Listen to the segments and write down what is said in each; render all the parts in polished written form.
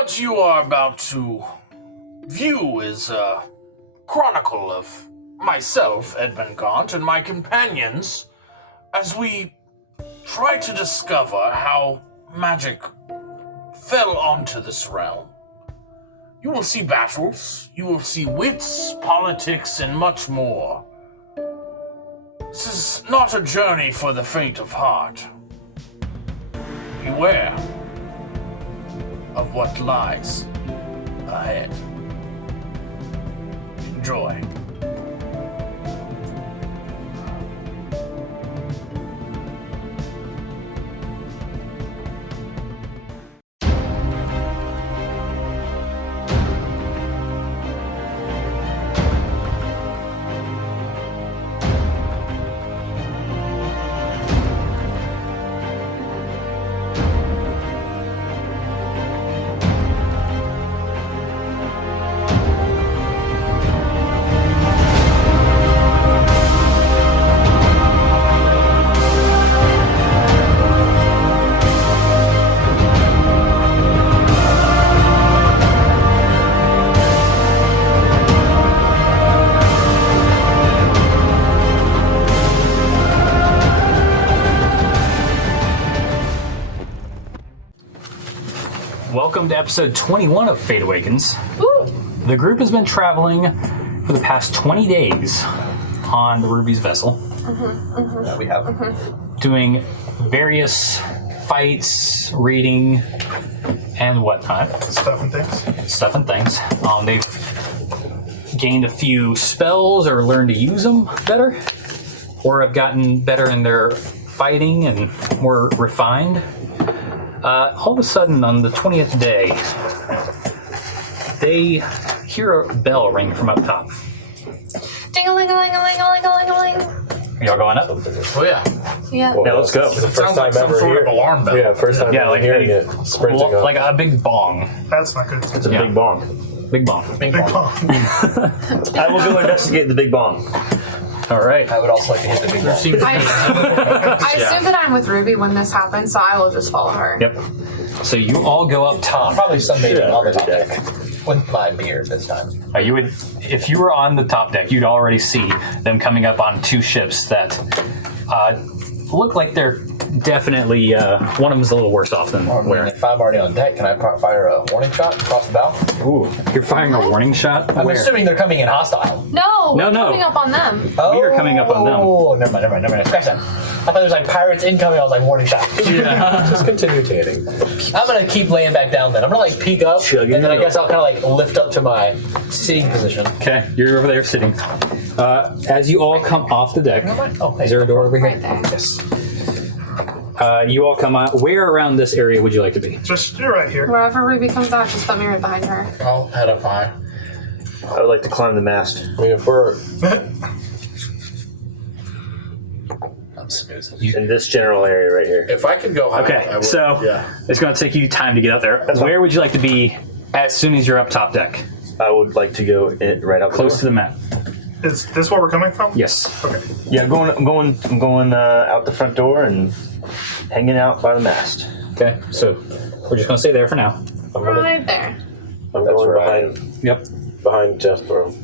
What you are about to view is a chronicle of myself, Edmund Gaunt, and my companions as we try to discover how magic fell onto this realm. You will see battles, you will see wits, politics, and much more. This is not a journey for the faint of heart. Beware of what lies ahead. Enjoy. Welcome to episode 21 of Fate Awakens. Woo. The group has been traveling for the past 20 days on the Ruby's vessel. That we have. Doing various fights, reading, and whatnot. Stuff and things. They've gained a few spells or learned to use them better, or have gotten better in their fighting and more refined. All of a sudden, on the 20th day, they hear a bell ring from up top. Ding-a-ling-a-ling-a-ling-a-ling-a-ling. Y'all going up? Oh yeah. Yeah. Yeah, let's go. It sounds like some sort of alarm bell. Yeah, first time ever hearing it. Sprinting up. Like a big bong. That's not good. It's a Yeah. big bong. Big bong. Bing Big bong. bomb. I will go investigate the big bong. All right. I would also like to hit the big ball. I assume that I'm with Ruby when this happens, so I will just follow her. Yep. So you all go up top. Probably someday Shit, on the top already deck. Wouldn't buy beer this time. You would, if you were on the top deck, you'd already see them coming up on two ships that look like they're definitely one of them's a little worse off than I mean, where. if I'm already on deck, can I fire a warning shot across the bow? Ooh, you're firing a warning shot. I'm Where? assuming they're coming in hostile. No, No, we're no. coming up on them. We are coming up on them. Oh, never mind. Scratch that. I thought there was like pirates incoming. I was like, warning shot. Just continue tanning. I'm gonna keep laying back down then. I'm gonna like peek up, Chugging and then I it guess I'll kind of like lift up to my sitting position. Okay, you're over there sitting. As you all come off the deck, Oh, hey. is there a door over here? Right there. Yes. You all come out. Where around this area would you like to be? Just you're right here. Wherever Ruby comes out, just put me right behind her. I'll head up high. I would like to climb the mast. I mean, if we're I'm snoozing. in this general area right here. If I could go high, I Okay, would. so Yeah. it's going to take you time to get up there. That's fine. Where would you like to be as soon as you're up top deck? I would like to go right out Close to the map. Is this where we're coming from? Yes. Okay. Yeah, I'm going out the front door and hanging out by the mast. Okay, so we're just going to stay there for now. Right there. I'm That's going right. Yep. behind Jethro.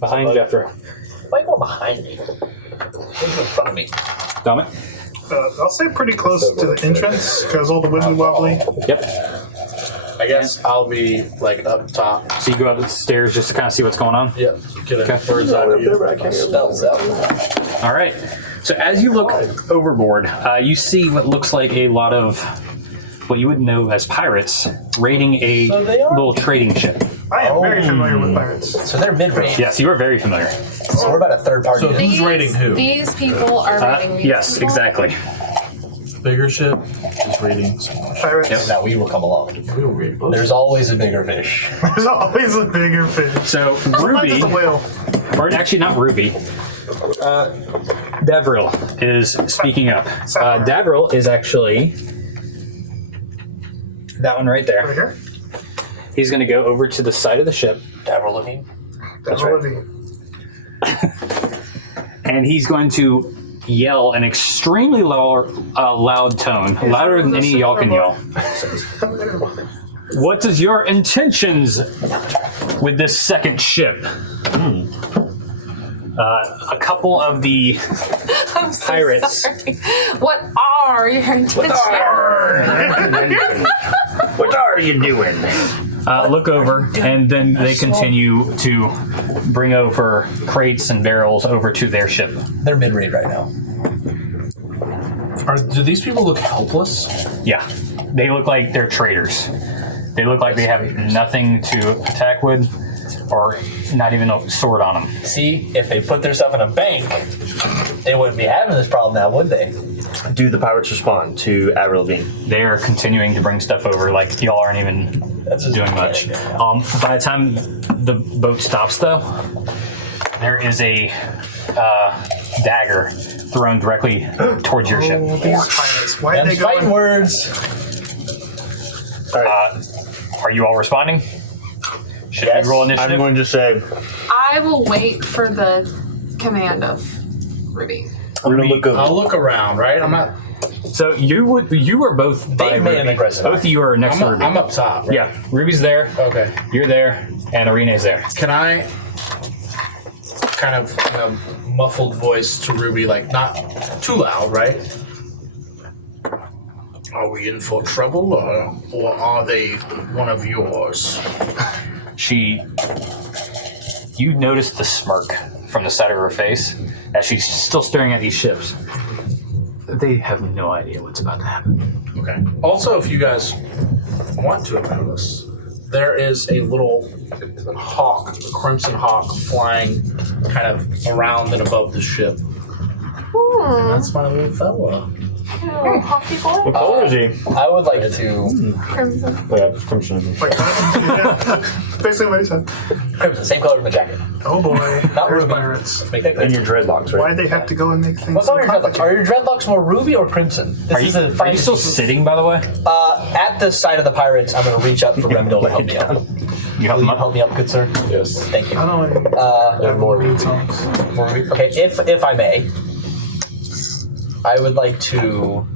Behind Jeffrey. Why are you going behind me? Why are you in front of me? Dominic? I'll stay pretty close to the entrance because all the wibbly wobbly. Yep. I guess I'll be like up top. So you go up the stairs just to kind of see what's going on? Yep. Get a Okay. bird's eye view. Spells out. All right. So as you look overboard, you see what looks like a lot of what you would know as pirates raiding a So they are- little trading ship. I am very familiar with pirates. So they're mid-range. Yes, you are very familiar. So we're about a third party. So who's raiding who? These people are raiding these Yes, people. exactly. Bigger ship is raiding smaller ship. Pirates. Now we will come along. We'll raid both. There's always a bigger fish. There's always a bigger fish. So Sometimes Ruby, it's a whale. or actually not Ruby, Davril is speaking up. Davril is actually that one right Right there. here. He's going to go over to the side of the ship, Dabber looking. That's right. Ruby. and he's going to yell an extremely loud tone, louder than any of y'all can yell. What is your intentions with this second ship? A couple of the I'm so pirates. sorry. What are your intentions? What are you doing? Look over, and then they continue to bring over crates and barrels over to their ship. They're mid-raid right now. Do these people look helpless? Yeah, they look like they're traitors. They look like they have nothing to attack with, or not even a sword on them. See, if they put their stuff in a bank, they wouldn't be having this problem now, would they? Do the pirates respond to Avril Lavigne? They are continuing to bring stuff over, like y'all aren't even doing much. By the time the boat stops, though, there is a dagger thrown directly towards your ship. These pirates. Why are And they fighting going? words. Are you all responding? Should Yes. we roll initiative? I'm going to say, I will wait for the command of Ruby. I'm going to look over. I'll look around, right? I'm not. So you were both by They made an Ruby. aggressive Both of you are next to Ruby. I'm up top. Right? Yeah, Ruby's there. Okay. You're there, and Arena's there. Can I kind of in a muffled voice to Ruby, like not too loud, right? Are we in for trouble, or are they one of yours? You notice the smirk from the side of her face as she's still staring at these ships. They have no idea what's about to happen. Okay. Also, if you guys want to have noticed, there is a little hawk, a crimson hawk, flying kind of around and above the ship. And that's my little fella. Oh, hockey boy. What color is he? I would like to... Crimson. Yeah, crimson. Like that? Basically what he said. Crimson, same color as my jacket. Oh boy. Not There's Ruby. pirates. Make that clear. And your dreadlocks, right? Why'd they have to go and make things What's so on your dreadlocks? Are complicated? your dreadlocks more ruby or crimson? This Are is a you fine still decision. sitting, by the way? At the side of the pirates, I'm going to reach up for Remdil to help me out. You help Will them you up? help me up, good sir? Yes. Thank you. I don't know. Have more lead songs. Okay, if I may, I would like to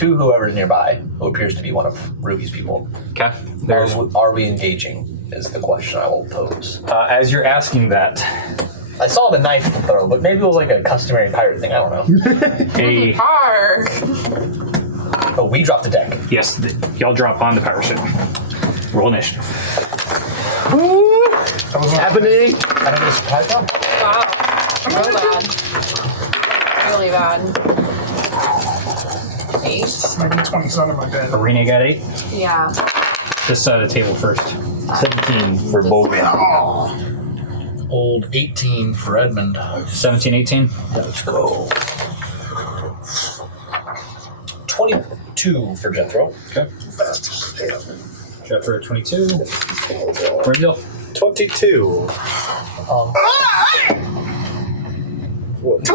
whoever's nearby, who appears to be one of Ruby's people. Okay. There's Are we engaging? Is the question I will pose. as you're asking that, I saw the knife throw, but maybe it was like a customary pirate thing. I don't know. Arr. Oh, we dropped the deck. yes, y'all drop on the pirate ship. Roll initiative. What's happening? I don't know. Surprise now. Wow. Real bad. Really bad. 8. Maybe 20's under my bed. Arena got 8. Yeah. This side of the table first. 17 for Bowman. Old 18 for Edmund. 17, 18. Let's go. 22 for Jethro. Okay. Jeffrey 22. Rendell. 22. 22!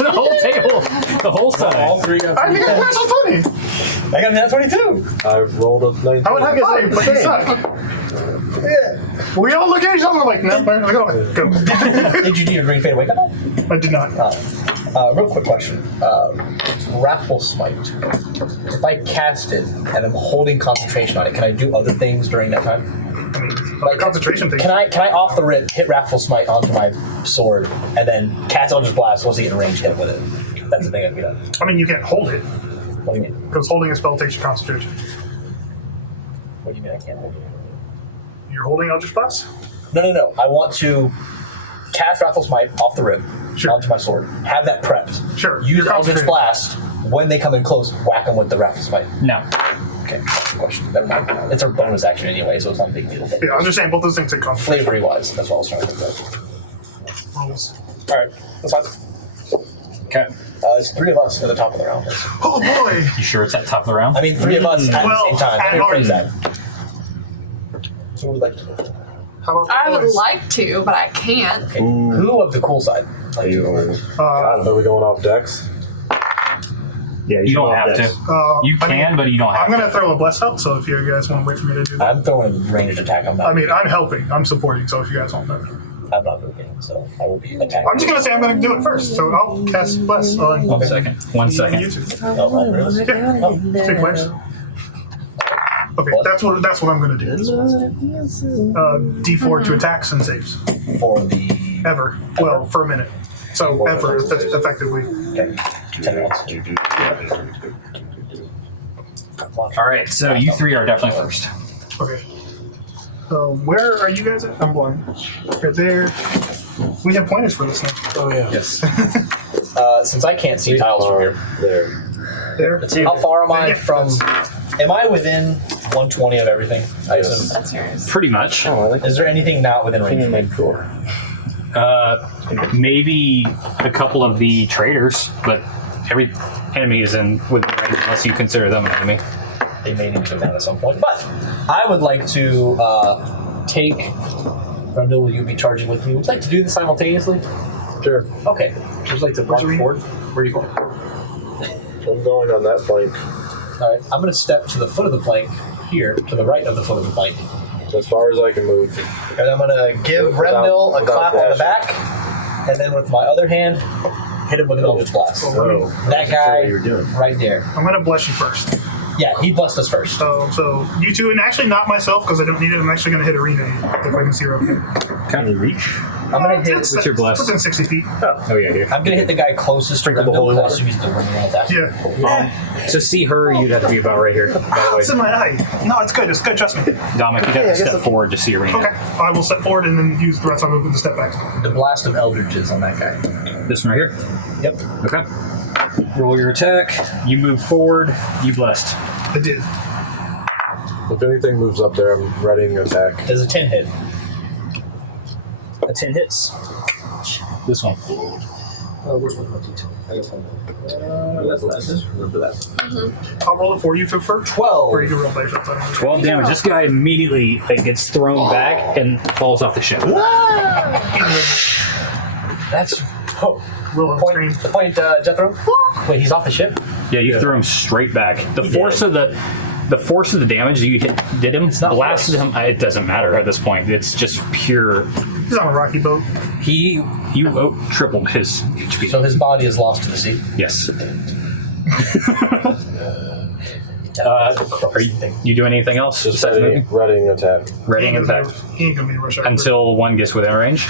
The whole table. The whole side. All three got I think I passed a 20! I got a 22. I rolled a 19. I would have 5, but you suck. Yeah. We all look at each other like, no, go. Did you do your green fade away? I did not. Real quick question. Wrathful Smite. If I cast it and I'm holding concentration on it, can I do other things during that time? Like concentration thing. Can I off the rip hit Wrathful Smite onto my sword and then cast Eldritch Blast once I get in range hit with it? That's the thing I'd be done. I mean, you can't hold it, What do you mean? because holding a spell takes your concentration. What do you mean I can't hold it? You're holding Eldritch Blast? No. I want to cast Wrathful Smite off the rip onto my sword. Have that prepped. Sure. Use You're Eldritch concentrating. Blast. When they come in close, whack them with the Wrathful Smite. No. Okay, that's the question. Never mind. It's a bonus action anyway, so it's not a big deal. Yeah, I'm just saying both those things take concentration. Flavory wise, that's what I was trying to think of. Rolls. Alright, that's fine. Okay. It's 3 of us at the top of the round. Oh boy! You sure it's at top of the round? I mean, 3 of us at Well, the same time. Let me at rephrase home. that. So what would like to do? How about I the would boys? like to, but I can't. Okay. Who of the cool side? Like to go? Are we going off decks? Yeah, You don't have to. You I mean, can, but you don't have I'm gonna throw a bless out, so if you guys want to wait for me to do that. I'm throwing a ranged attack. I'm I mean, I'm helping. I'm supporting, so if you guys want that. not moving, so I will be attacking. I'm just gonna say I'm gonna do it first, so I'll cast bless on to. 1 second. 1 second. you two. Oh, really? Yeah, take bless. Okay, What? that's what I'm gonna do. D4 to attacks and saves. For the Ever. Well, for a minute. So ever, effectively. okay. 10 minutes. All right, so you three are definitely first. Okay. Where are you guys at? I'm blind. Right there. We have pointers for this now. Oh yeah. Yes. Since I can't see tiles from here, There. There. how far am I Yeah, from? Am I within 120 of everything? I assume. That's yours. Pretty much. Oh, I like Is there anything not within range? in my drawer. Maybe a couple of the traders, but every enemy is in within range unless you consider them an enemy. They may need to go down at some point. But I would like to take. Brundle, will you be charging with me? Would you like to do this simultaneously? Sure. Okay. Would you like to march Where's forward? Where are you going? I'm going on that flank. All right. I'm going to step to the foot of the plank here, to the right of the foot of the plank. As far as I can move. And I'm going to give Without- Remnil a without clap on the dash. back, and then with my other hand, hit him with an Eldritch Blast. Oh. That guy what you were doing. right there. I'm gonna bless you first. Yeah, he blessed us first. So you two, and actually not myself because I don't need it. I'm actually gonna hit Arena if I can see her okay. Can you reach? I'm going to hit. What's your bless? Within 60 feet. Oh yeah, here. I'm going to hit the guy closest to Drink of the Remnil holy because I water. assume he's the running around that. Yeah. To see her, you'd have to be about right here. By Oh, it's the in way, my eye. No, it's good. It's good. Trust me. Dominic, you'd have to step forward to see Arena. Okay. I will step forward and then use the rest of my movement to step back. The blast of Eldritches on that guy. This one right here. Yep. Okay. Roll your attack. You move forward. You blessed. I did. If anything moves up there, I'm readying an attack. Does a 10 hit? A 10 hits. This one. Where's my d10? Remember that. I'll roll it for you for first. 12. Or you can roll by yourself. 12 damage. This guy immediately gets thrown back and falls off the ship. That's. Oh. Roll on screen. Point, Jethro. Wait, he's off the ship? Yeah, you threw him straight back. The force of the damage you did him not blasted him. It doesn't matter at this point. It's just pure. He's on a rocky boat. You tripled his HP. So his body is lost to the sea. Yes. Are you doing anything else Just besides moving? readying attack. Readying He attack ain't gonna be a rush hour. until one gets within range.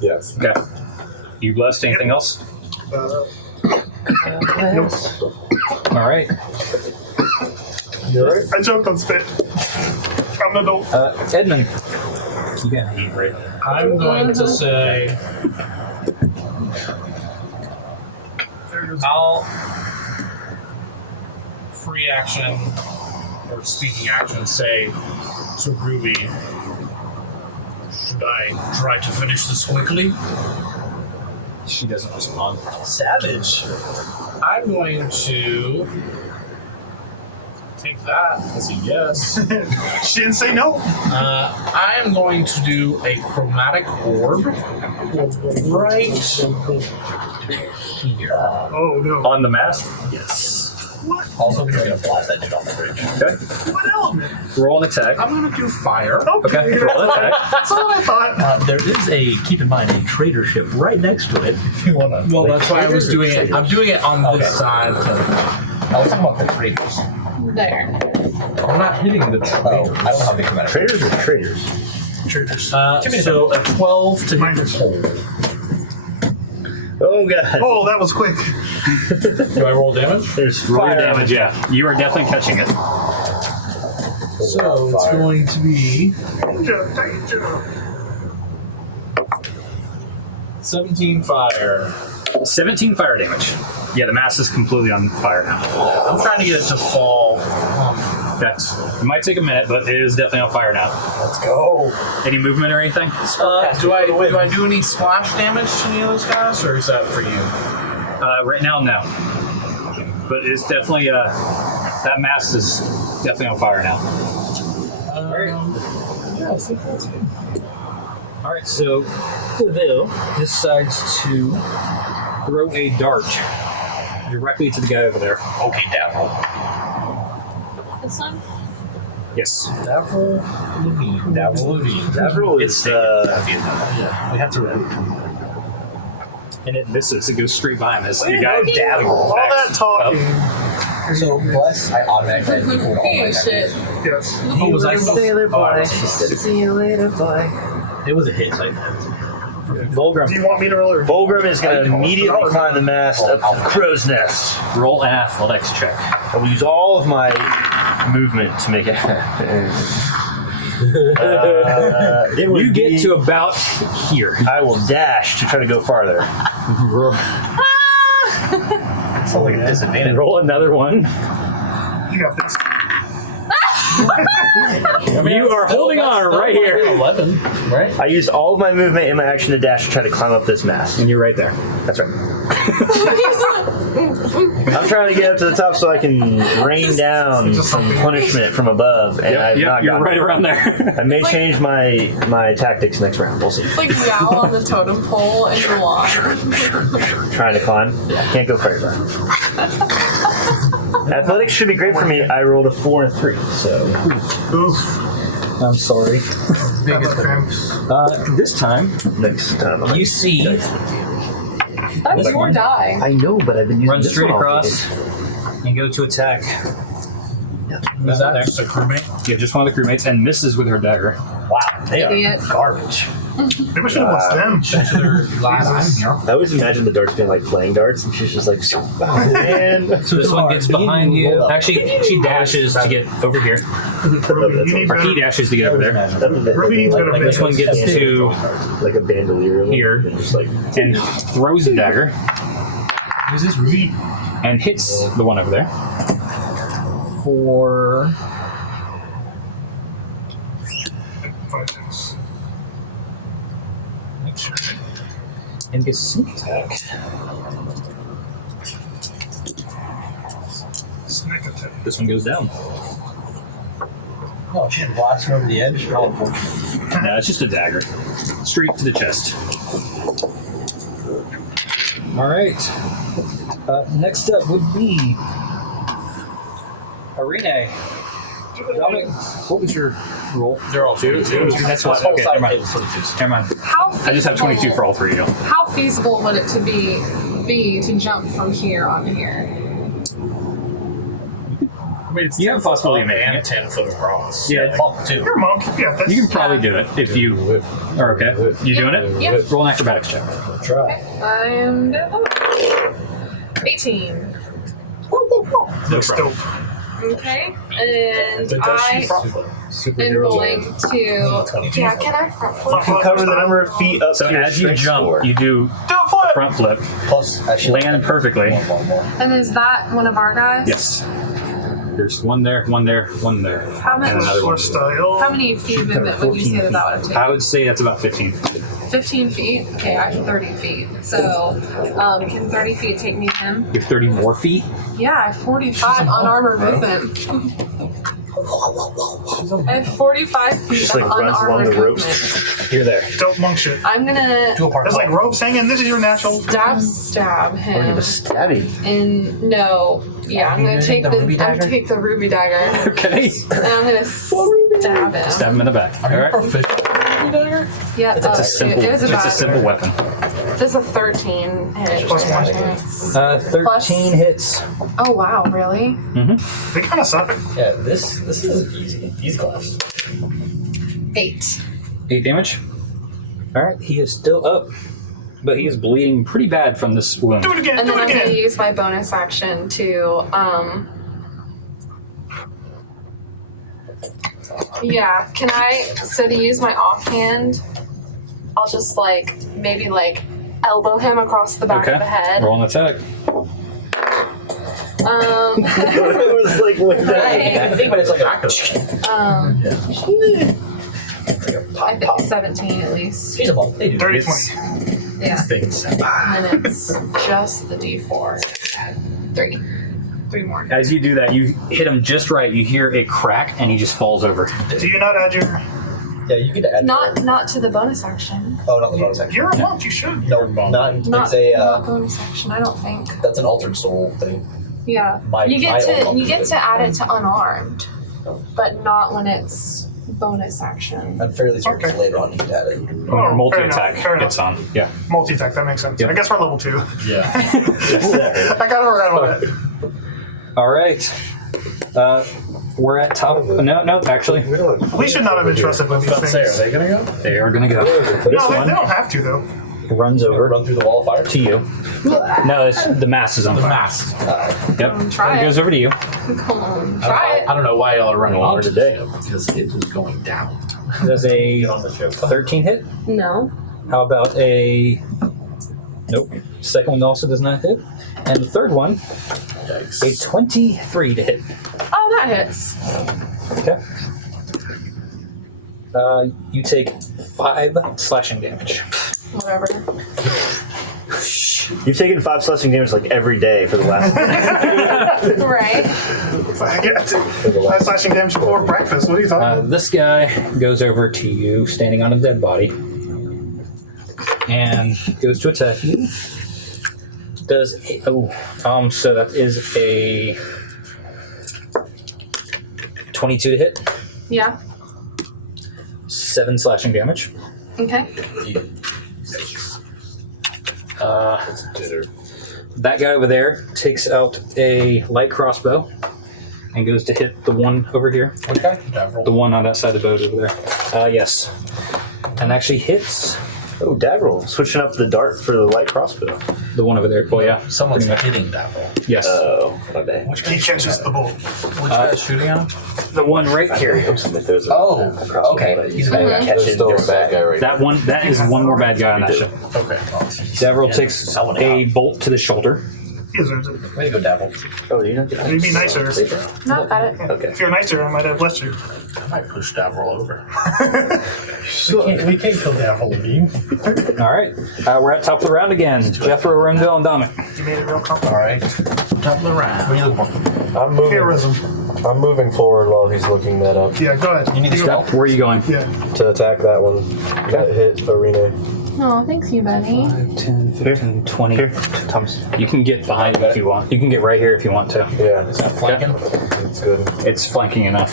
Yes. Okay. You blessed anything else? Nope. All right. You alright? I joked on spit. I'm an adult. Edmund. You got to eat right. I'm going to say I'll free action or speaking action say to Ruby, should I try to finish this quickly? She doesn't respond. Savage. I'm going to take that as a yes. She didn't say no. I am going to do a chromatic orb right here. Oh no. On the mast? Yes. Also, we're going to blast that dude off the bridge. Okay. What element? Roll an attack. I'm going to do fire. Okay. Roll an attack. That's not what I thought. There is keep in mind, a trader ship right next to it. If you want to. Well, that's why I was doing it. I'm doing it on Okay. this side. I was talking about the traders. There. I'm not hitting the Oh, traders. I don't have the chromatic. Traders or traders? Traders. So a 12 to hit Minus. the pole. Oh god. Oh, that was quick. Do I roll damage? There's Roll your fire. damage, yeah. You are definitely catching it. So it's going to be Danger, danger. 17 fire. 17 fire damage. Yeah, the mast is completely on fire now. I'm trying to get it to fall. It might take a minute, but it is definitely on fire now. Let's go. Any movement or anything? Do I do any splash damage to any of those guys, or is that for you? Right now, no. But it's definitely, that mast is definitely on fire now. Yeah, I think that's good. All right, so Deville decides to throw a dart directly to the guy over there. Okay, Davil. This one? Yes. Davil Levine. Davil Levine. Davil is We have to remove. And it misses. It goes straight by him as the Way to guy go, Davil. All that backs talking. up. So bless, I automatically had equal to all my Shit. Yes. What was I Sailor Oh, I boy. was- See you later, boy. It was a hit. So Volgrim. Do you want me to roll or? Volgrim is going to immediately climb the mast up to the crow's nest. Roll an athletics check. I will use all of my movement to make it happen. You get to about here. I will dash to try to go farther. Sounds like a disadvantage. Roll another one. You got this. You are holding on right here. 11, right? I used all of my movement in my action to dash to try to climb up this mast. And you're right there. That's right. I'm trying to get up to the top so I can rain down some punishment from above, and I've not you're gotten right it. around there. I may change my tactics next round. We'll see. It's like Yao on the totem pole and Mulan. Trying to climb. Yeah, can't go very far. Athletics should be great for me. I rolled a 4 and a 3, so. Oof. I'm sorry. This time, Next time. you see That's your die. I know, but I've been using run this straight one all across and go to attack. Who's that? Just a crewmate? Yeah, just one of the crewmates and misses with her dagger. Wow, they Idiot. are garbage. Maybe I should have watched them. Glad I'm here. I always imagine the darts being like playing darts, and she's just like, oh man. So this one gets behind you. Actually, she dashes to get over here. Ruby, you need Or he better. dashes to get over there. Ruby needs better This one gets to like a bandolier here just like and throws the dagger Who's this Ruby? and hits the one over there for 5, 6. and gets sneak attack. Sneak attack. This one goes down. Oh, shit, blasting over the edge. Oh, No, it's just a dagger. Straight to the chest. Alright. Next up would be Arena. Dominic, what was your roll? They're all two. That's what. Okay, never mind. Never mind. How I just have 22 for all three of you. How feasible would it to be to jump from here onto here? I mean, it's You have a possibility of making it. 10 foot across. Yeah. Up too. You're a monk. Yeah, that's. You can probably do it if you are okay. You doing it? Yep. Roll an acrobatics check. try. I'm 18. Looks dope. Okay, and I am going to. Yeah, can I front flip? cover the number of feet up So to your as you strength jump, score. you do a front flip, Plus, actually, land perfectly. And is that one of our guys? Yes. There's one there, one there, one there. How many? And another one. Style. How many feet movement would you say that would have taken? I would say that's about 15. 15 feet? Okay, I have 30 feet. So, can 30 feet take me to him? You have 30 more feet? Yeah, I have 45 unarmored movement. I have 45 feet Just of like runs along unarmored the ropes. movement. You're there. Dope monk shit. I'm gonna There's like ropes hanging. This is your natural. stab Or give him. a stabbing. And no, yeah, I'm gonna take the ruby dagger, Okay. and I'm gonna stab him. Stab him in the back. All right. Yeah, It's a simple. It was It's a bad. simple weapon. There's a 13 hit. Plus one. 13 hits. Oh wow, really? They kind of suck. yeah, this is easy. Easy class. 8. 8 damage. All right. He is still up, but he is bleeding pretty bad from this wound. Do it again. And Do then it I'm gonna again. use my bonus action to yeah, can I to use my offhand, I'll just maybe elbow him across the back Okay. of the head. Roll an attack. It was like way back. I think, but it's like a I think 17 at least. she's a monk. They do 30, It's 20. Yeah. things. And then it's just the D4. 3. 3 more. As you do that, you hit him just right. You hear a crack, and he just falls over. Do you not add your? Yeah, you could add. Not to the bonus action. Oh, not the bonus action. You're a monk. You should. No, not. Not, It's a. not bonus action, I don't think. That's an altered soul thing. Yeah. My you get old to add it to unarmed, but not when it's bonus action. I'm fairly certain Okay. later on you can add it. When your multi-attack fair enough. gets on. Yeah. Multi-attack. That makes sense. Yep. I guess we're level 2. Yeah. I gotta forget about it. All right. We're at top. No, actually. We should not have been trusted with these Let's say, are things. they gonna go? They are going to go. No, This they one don't have to, though. runs over Run through the wall of fire. to you. No, it's, the mast is on The fire. mast. Yep. Try It goes it. over to you. Come on, try it. I don't know why y'all are running Longer onto today. the ship, because it is going down. Does a On the ship. 13 hit? No. How about a... Nope. Second one also does not hit. And the third one, Yikes. a 23 to hit. Oh, that hits. Okay. You take 5 slashing damage. Whatever. You've taken 5 slashing damage like every day for the last. Right. I get I'm slashing damage before breakfast. What are you talking about? This guy goes over to you, standing on a dead body, and goes to attack you. Does a, so that is a 22 to hit, Yeah. 7 slashing damage. Okay. That guy over there takes out a light crossbow and goes to hit the one over here. Which guy? The one on that side of the boat over there. Yes. And actually hits Oh, Davril, switching up the dart for the light crossbow. the one over there. Well, yeah. Someone's pretty much. hitting that roll. Yes. Oh, my bad. Which He guy's catches the bolt. Which guy's shooting at him? The one right here. If there's a, Oh, a crossbow okay. that He's you a can bad guy. catch There's in still a different bad guy right That one. That is one more bad guy on that ship. Okay. Davriel takes someone a out. bolt to the shoulder. He deserves it. Way to go, Dabble. Oh, you don't get Maybe be nicer. No, got it. Okay. If you're nicer, I might have blessed you. I might push Davril over. We can't kill Dabble, Levine. All right. We're at top of the round again. Jethro, Renville, and Dominic. You made it real comfortable. All right. Top of the round. What are you looking for? I'm moving. Heroism. I'm moving forward while he's looking that up Yeah, go ahead. You need to go. Where are you going? Yeah. to attack that one. That hit Arena. Oh, thanks, you, buddy. 10, 15, 20. Here, Thomas. You can get behind him if you want. You can get right here if you want to. Yeah, Flanking. it's good. It's flanking enough.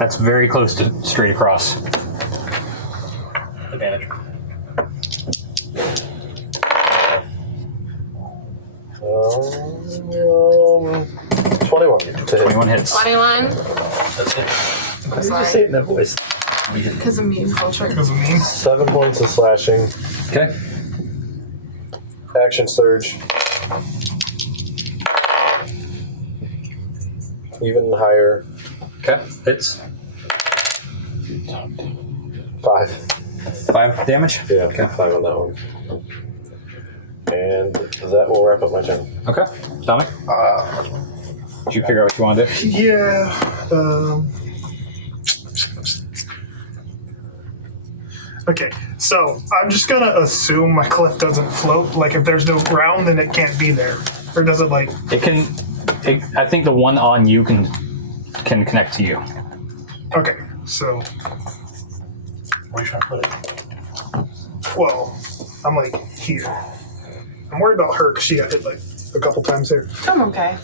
That's very close to straight across. Advantage. 21 to hit. 21 hits. 21. That's it. Why did you say it in that voice? Because of meme culture. Because of me. 7 points of slashing. Okay. Action surge. Even higher. Okay. Hits. 5. 5 damage. Yeah, Okay. 5 on that one. And that will wrap up my turn. Okay. Dominic? Did you figure out what you want to do? Yeah. Okay, so I'm just gonna assume my cliff doesn't float. Like, if there's no ground, then it can't be there. Or does it, like... It can. I think the one on you can connect to you. Okay, so... Where are you trying to put it? Well, I'm, like, here. I'm worried about her, because she got hit, like, a couple times there. I'm okay.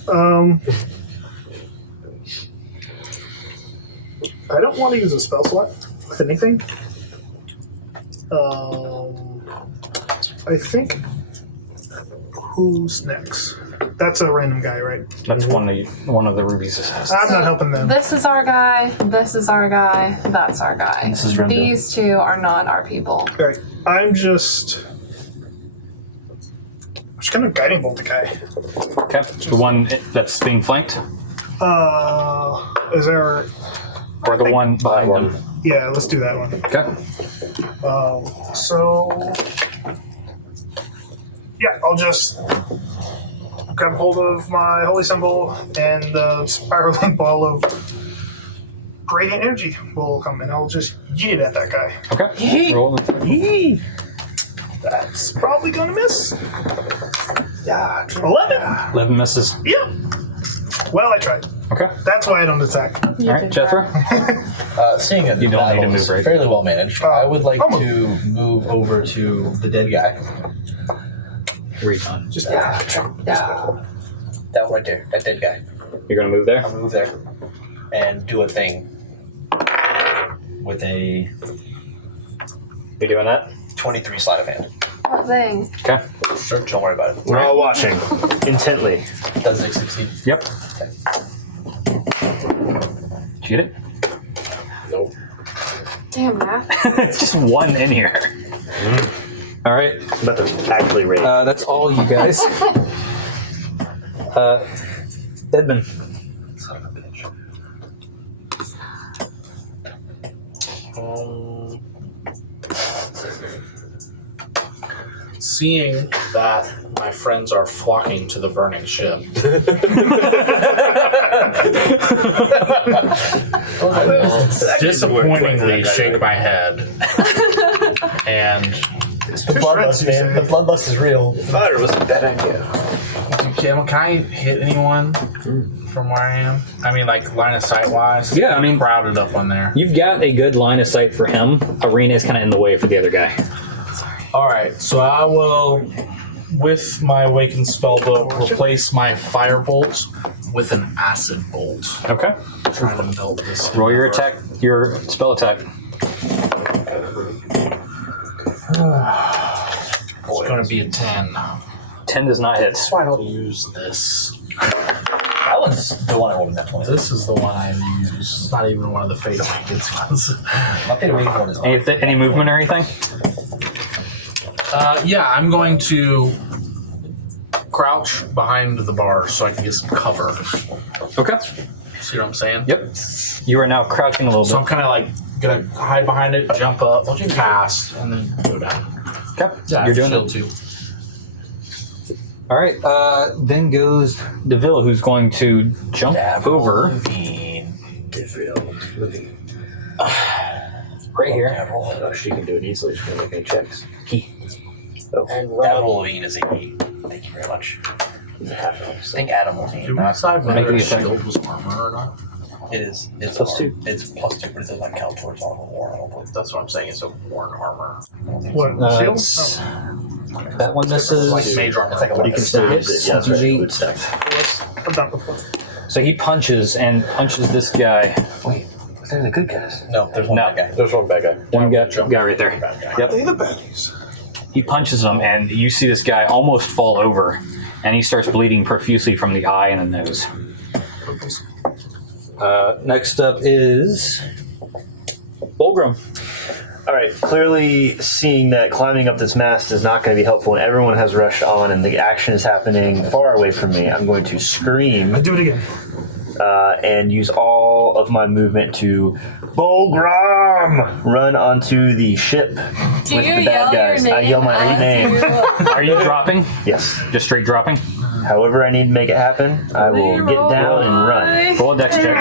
I don't want to use a spell slot with anything. I think... Who's next? That's a random guy, right? That's one of the rubies. I'm not helping them. This is our guy. This is our guy. That's our guy. This is Remdo. These two are not our people. Alright, I'm just kind of guiding bolt the guy. Okay. The one that's being flanked, Is there... or the one behind them. Yeah, let's do that one. Okay. So... Yeah, I'll just grab hold of my holy symbol and the spiraling ball of radiant energy will come and I'll just yeet it at that guy. Okay. Roll an attack. That's probably gonna miss. Yeah, 11. 11 misses. Yeah. Well, I tried. Okay. That's why I don't attack. You All right, did Jethro. Seeing as You don't the need to battle move, is right? fairly well managed, I would like almost. to move over to the dead guy. Recon. Just That one right there, that dead guy. You're gonna move there. I'll move there and do a thing with a You're doing that. 23 sleight of hand. What thing? Okay. Don't worry about it. We're all watching intently. Does it succeed? Yep. Did you get it? Nope. Damn that. It's just one in here. All right. I'm about to actually rate. That's all you guys. Edmund. Son of a bitch. Seeing that my friends are flocking to the burning ship, disappointingly shake my head and The bloodlust, man. The bloodlust is real. Fire was a bad idea. can I hit anyone from where I am? I mean, like line of sight wise. Yeah, I mean, crowded up on there. You've got a good line of sight for him. Arena is kind of in the way for the other guy. All right, so I will, with my Awakens spellbook, replace my firebolt with an acid bolt. Okay. Trying to melt this. Roll your attack, your spell attack. It's going to be a 10. 10 does not hit. That's why I don't use this. That one's the one I rolled in that 20. This is the one I use. It's not even one of the Fate Awakens ones. My favorite one is Any movement or anything? Yeah, I'm going to crouch behind the bar so I can get some cover. Okay. See what I'm saying? Yep. You are now crouching a little So bit. I'm kind of like gonna hide behind it, jump up, cast, and then go down. Okay. Yeah, You're doing shield it. too. All right. Then goes DeVille, who's going to jump over right here. Oh, she can do it easily. She can make any checks. Adam Levine is a Thank you very much. I think Adam Levine. Did we decide Make whether the a attack. shield was armor or not? It is. It's +2. It's +2, but it does not count towards armor war. I don't believe. That's what I'm saying. It's a worn armor. What? Shield? It's- that one misses. Like mage armor. It's like a You weapon. can still use it. Yeah, that's right. Eight. Good stuff. I've done it before. So he punches this guy. Wait, was that the good guys? No, there's one No. bad guy. There's one bad guy. One guy right there. Yep. They the baddies. He punches him, and you see this guy almost fall over, and he starts bleeding profusely from the eye and the nose. Next up is Bulgrim. All right, clearly seeing that climbing up this mast is not going to be helpful and everyone has rushed on and the action is happening far away from me, I'm going to scream I do it again. and use all of my movement to Bulgrim! Run onto the ship Do with you the yell bad guys. your I name yell my as name. you- Are you dropping? Yes. Just straight dropping? However I need to make it happen, I will get down and run. Roll a dex check.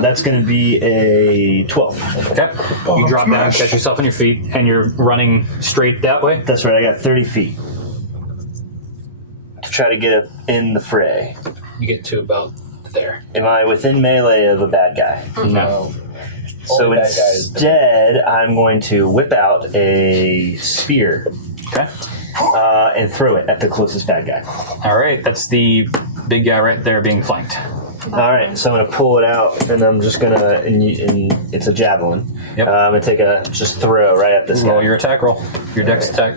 That's going to be a 12. Okay. You drop down, catch yourself on your feet, and you're running straight that way. That's right, I got 30 feet to try to get up in the fray. You get to about there. Am I within melee of a bad guy? No. So Only bad guy is the- instead, I'm going to whip out a spear Okay. and throw it at the closest bad guy. All right. That's the big guy right there being flanked. All right, so I'm going to pull it out, and I'm just going to, and it's a javelin. Yep. I'm going to take a just throw right at this Roll guy. your attack roll. Your dex attack.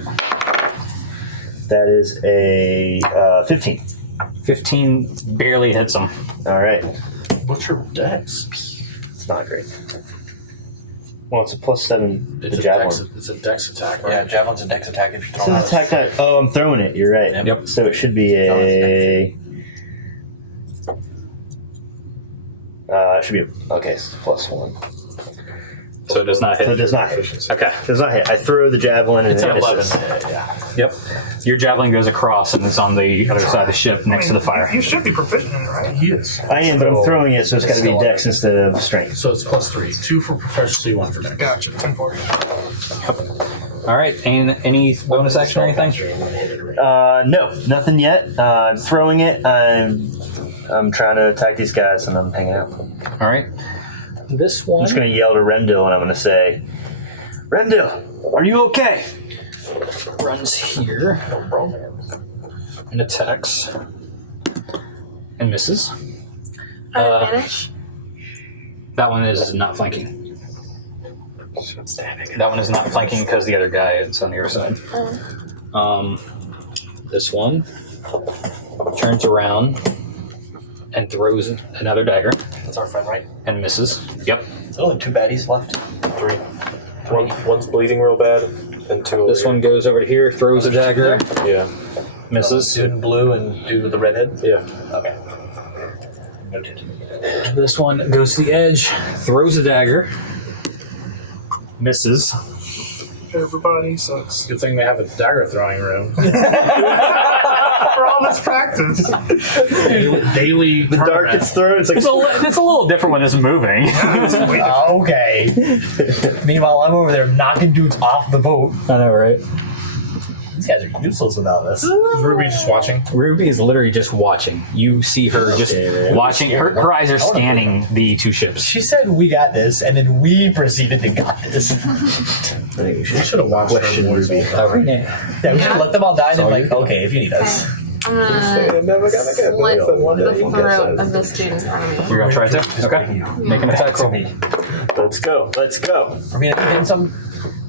That is a 15. 15 barely hits him. All right, What's your dex? it's not great. Well, it's a +7. It's the a javelin. dex. It's a dex attack, right? Yeah, javelin's a dex attack if you throw So it the attack die. Oh, I'm throwing it. You're right. Yep. So it should be a. It should be okay. So +1. So it does not So it hit. does not hit. Okay. Does not hit. I throw the javelin and It's it an 11 misses. hit, yeah. Yep. Your javelin goes across and is on the other side of the ship next to the fire. You should be proficient in it, right? He is. I am, but I'm throwing it, so it's got to be dex instead of strength. So it's +3. 2 for proficiency, 1 for dex. Gotcha. 10-4. All right. And any bonus action or anything? No, nothing yet. I'm throwing it. I'm trying to attack these guys, and I'm hanging out. All right. This I'm one just going to yell to Rendell, and I'm going to say, "Rendell, are you okay?" runs here and attacks and misses. Advantage? That one is not flanking. That one is not flanking because the other guy is on the other side. This one turns around and throws another dagger That's our friend, right? and misses. Yep. There's only 2 baddies left. 3. One's bleeding real bad, and 2 over This one goes over to here, throws a dagger, here. Yeah. misses. Dude in blue and dude with the red head? Yeah. Okay. This one goes to the edge, throws a dagger, misses. Everybody sucks. Good thing they have a dagger throwing room. For all this practice. Daily The dart gets thrown. It's like It's a little different when it's moving. Okay. Meanwhile, I'm over there knocking dudes off the boat. I know, right? These guys are useless without this. Ruby just watching. Ruby is literally just watching. You see her just watching. Her eyes are scanning the 2 ships. She said we got this, and then we proceeded to got this. We should have watched Question, her voice. Ruby. Yeah, we should let them all die and then like, okay, if you need us. I'm gonna Never gonna get slit this, and one day the he gets throat us. of this dude in front of me. You're gonna try to? Okay. Make an attack roll. Let's go. Let's go. I mean, are you getting some?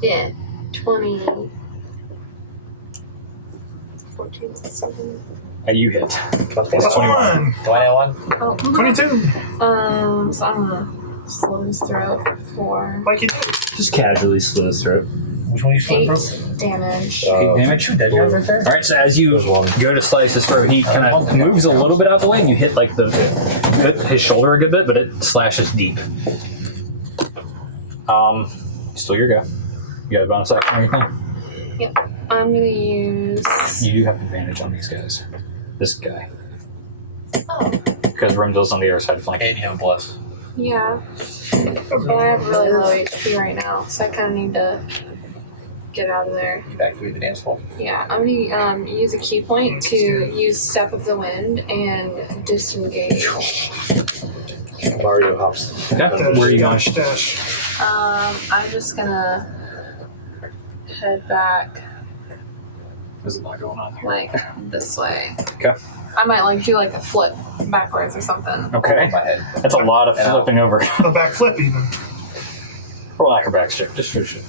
Yeah. 20. 14, 7. And you hit. Plus 1. Do I know one? Oh, 22. so I'm gonna slit his throat for Like you do. Just casually slit his throat. Which one are you 8 slipping damage. Damage. 2 dead guys right there? All right. So as you go to slice his throat, he kind of moves a little bit out of the way, and you hit like his shoulder a good bit, but it slashes deep. Still your go. You got a bonus action or anything? Yep. I'm gonna use. You do have advantage on these guys. This guy. Oh, Because Rimdale's on the other side flanking. And you have a plus. yeah. But I have really low HP right now, so I kind of need to get out of there. You back through the dance floor. Yeah, I'm gonna use a key point to use Step of the Wind and disengage. Mario hops. Okay. Where are you going? Dash. I'm just gonna head back There's a lot going on here. like this way. Okay. I might like do like a flip backwards or something. Okay. My head. That's a lot of flipping over. A backflip even. Roll acrobatics check, just for shit.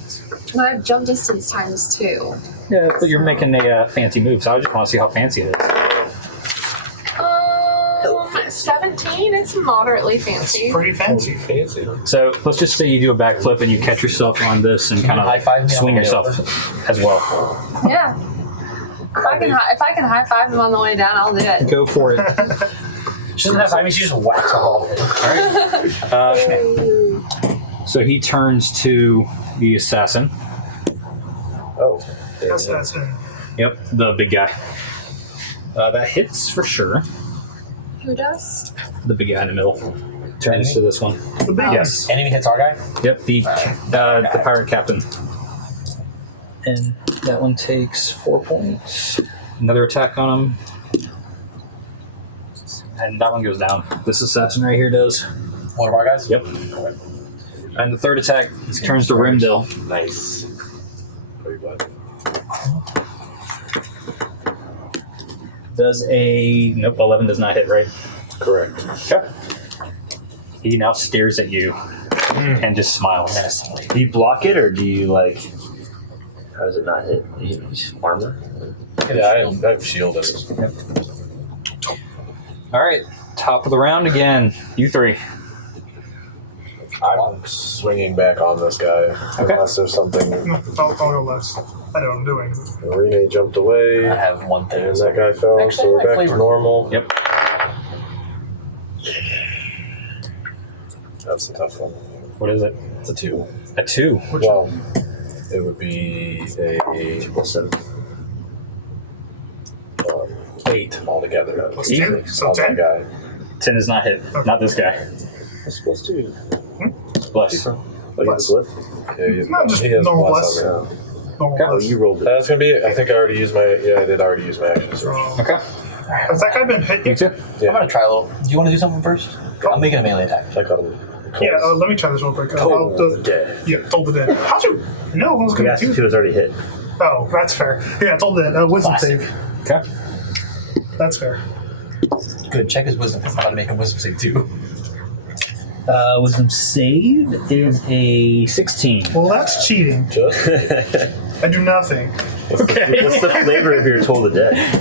But I have jump distance times 2. Yeah, but you're making a fancy move, so I just want to see how fancy it is. 17. It's moderately fancy. Pretty fancy. Fancy. So let's just say you do a backflip and you catch yourself on this and kind high five of me on swing the way yourself as well. Yeah. If I can high five him on the way down, I'll do it. Go for it. She doesn't have. I mean, she just whacks all of it. So he turns to the assassin. Oh. That's it. Yep, the big guy. That hits for sure. Who does? The big guy in the middle. Turns to this one. The big Yes. Enemy hits our guy. Yep, the pirate captain. And that one takes 4 points. Another attack on him. And that one goes down. This assassin right here does. One of our guys. Yep. And the third attack turns to Rimdale. Nice. Very glad. Does a... Nope, 11 does not hit, right? Correct. Okay. He now stares at you and just smiles. Menacingly. Do you block it, or do you like? How does it not hit? You just armor. Yeah, I have shield in it. All right, top of the round again. You 3. I'm swinging back on this guy. Okay. Unless there's something. No, I'll go last. I know what I'm doing. Renee jumped away. I have one thing. And that guy fell, Actually, so we're my back flavor. to normal. Yep. That's a tough one. What is it? It's a 2. A 2. Well, it would be a 7. 8 altogether. Plus 2, so on that 10. guy. 10 does not hit. Not this guy. What's supposed to? Bless. Oh, you have a glyph? Yeah, he has, No, just he has normal bless bless. on there. Normal Okay. Oh, bless. you rolled it. That's gonna be it. I think I already used my. Yeah, I did already use my action. So, Okay. has that guy been hit You yet? too? I'm gonna try a little. Do you want to do something first? I'm making a melee attack. I got him. Yeah, let me try this real quick. Toll the dead. Yeah, told the dead. How'd you know I was The going ass to do? 2 has already hit. Oh, that's fair. Yeah, told the dead. Wisdom Classic. save. Okay. That's fair. Good. Check his wisdom. I'm gonna make a wisdom save too. Wisdom save is a 16. Well, that's cheating. I do nothing. Okay. What's the flavor of your Toll the Dead?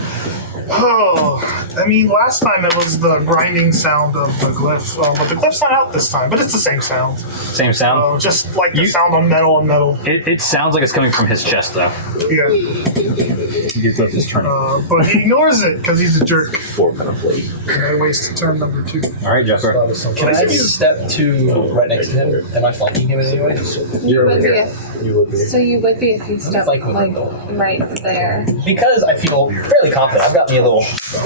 Oh, I mean, last time it was the grinding sound of the glyph, but the glyph's not out this time. But it's the same sound. Same sound? Just like the sound on metal on metal. It sounds like it's coming from his chest, though. Yeah. Your glyph is turning. But he ignores it because he's a jerk. 4 kind of plate. And I wasted turn number 2. All right, Jeffrey. Can I step to right next to him? Am I flanking him in any way? You're would over be here. if, You would be. so you would be if you stepped like like with right there. Because I feel fairly confident. I've got me a little